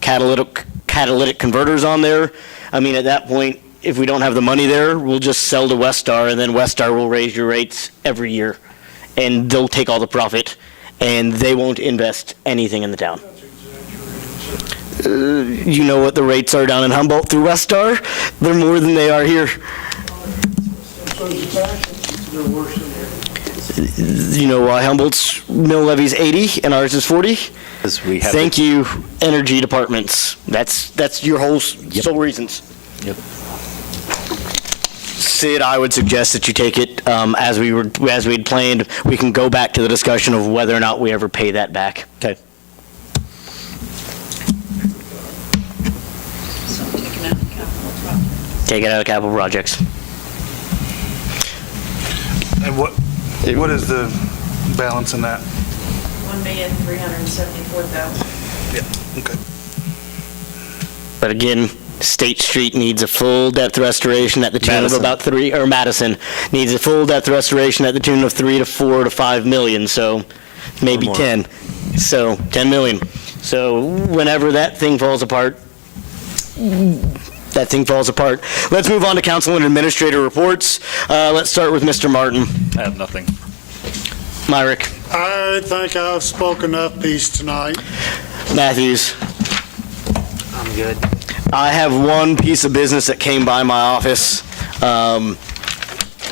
catalytic converters on there. I mean, at that point, if we don't have the money there, we'll just sell to Westar, and then Westar will raise your rates every year. And they'll take all the profit, and they won't invest anything in the town. You know what the rates are down in Humboldt through Westar? They're more than they are here. So the taxes, they're worse than here. You know why Humboldt's mill levy's 80 and ours is 40? We have Thank you, energy departments. That's your whole sole reasons. Yep. Sid, I would suggest that you take it as we'd planned. We can go back to the discussion of whether or not we ever pay that back. Okay. So taking out the capital project. Take it out of capital projects. And what is the balance in that? $1,374,000. Yeah, okay. But again, State Street needs a full depth restoration at the tune of about Madison needs a full depth restoration at the tune of $3 to $4 to $5 million, so maybe 10. So 10 million. So whenever that thing falls apart, that thing falls apart. Let's move on to council and administrator reports. Let's start with Mr. Martin. I have nothing. Myrick. I think I've spoken enough piece tonight. Matthews. I'm good. I have one piece of business that came by my office.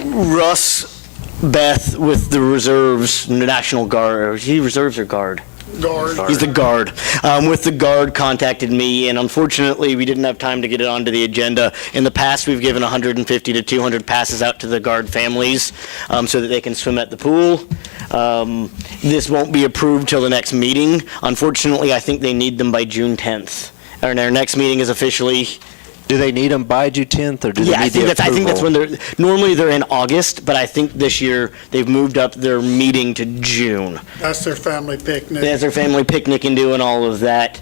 Russ Beth with the reserves, National Guard. Is he reserves or guard? Guard. He's the guard. With the guard contacted me, and unfortunately, we didn't have time to get it onto the agenda. In the past, we've given 150 to 200 passes out to the guard families so that they can swim at the pool. This won't be approved till the next meeting. Unfortunately, I think they need them by June 10th. And our next meeting is officially Do they need them by June 10th, or do they Yeah, need the approval? I think that's when normally they're in August, but I think this year they've moved up their meeting to June. That's their family picnic. That's their family picnic and doing all of that.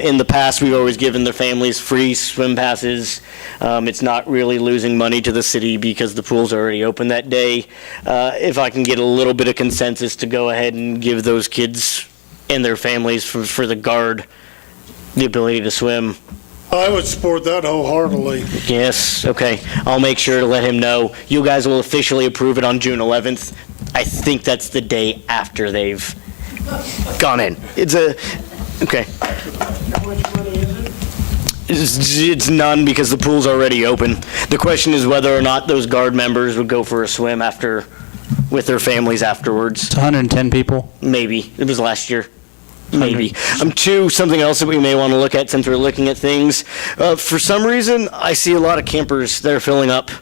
In the past, we've always given their families free swim passes. It's not really losing money to the city because the pool's already open that day. If I can get a little bit of consensus to go ahead and give those kids and their families for the guard the ability to swim. I would support that wholeheartedly. Yes, okay. I'll make sure to let him know. You guys will officially approve it on June 11th. I think that's the day after they've gone in. Okay. It's none because the pool's already open. The question is whether or not those guard members would go for a swim with their families afterwards. It's 110 people. Maybe. It was last year. Maybe. Something else that we may want to look at since we're looking at things. For some reason, I see a lot of campers that are filling up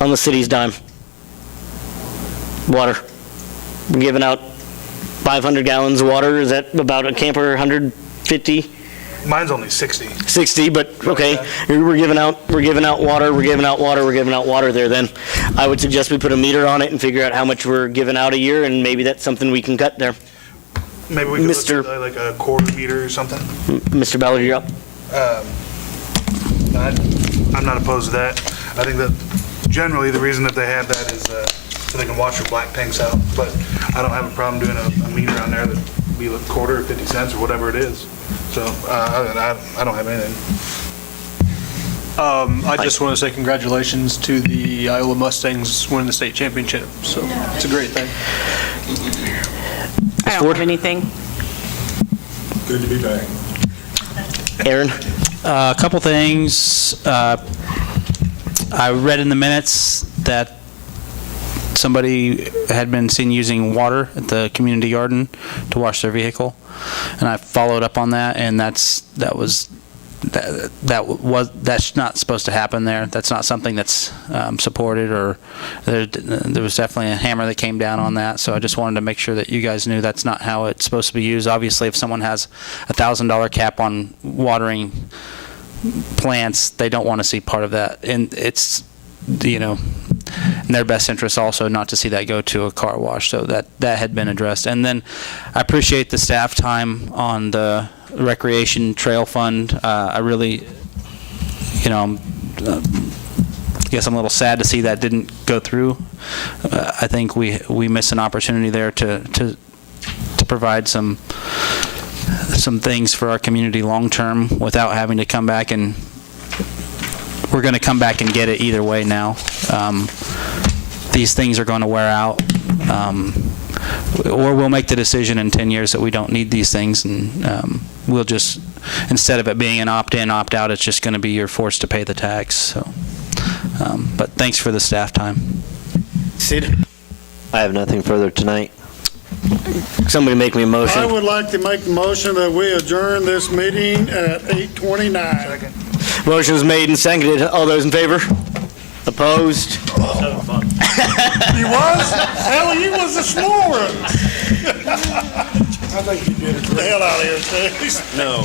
on the city's dime. Water. We're giving out 500 gallons of water. Is that about a camper, 150? Mine's only 60. 60, but okay. We're giving out water there then. I would suggest we put a meter on it and figure out how much we're giving out a year, and maybe that's something we can cut there. Maybe we could look at like a quarter meter or something. Mr. Ballard, you're up. I'm not opposed to that. I think that generally the reason that they have that is so they can wash their black tanks out. But I don't have a problem doing a meter on there that would be a quarter or 50 cents or whatever it is. So I don't have anything. I just want to say congratulations to the Iola Mustangs winning the state championship. So it's a great thing. I don't have anything. Good to be back. Aaron? A couple things. I read in the minutes that somebody had been seen using water at the community garden to wash their vehicle, and I followed up on that, and that's not supposed to happen there. That's not something that's supported, or there was definitely a hammer that came down on that. So I just wanted to make sure that you guys knew that's not how it's supposed to be used. Obviously, if someone has a $1,000 cap on watering plants, they don't want to see part of that. And it's, in their best interest also not to see that go to a car wash. So that had been addressed. And then I appreciate the staff time on the recreation trail fund. I really, I guess I'm a little sad to see that didn't go through. I think we missed an opportunity there to provide some things for our community long term without having to come back, and we're going to come back and get it either way now. These things are going to wear out. Or we'll make the decision in 10 years that we don't need these things, and we'll just, instead of it being an opt-in, opt-out, it's just going to be you're forced to pay the tax. So, but thanks for the staff time. Sid? I have nothing further tonight. Somebody make me a motion. I would like to make the motion that we adjourn this meeting at 8:29. Motion was made and seconded. All those in favor? Opposed? He was? Hell, he was a snorer. I think you did it. Get the hell out of here, Chase. No.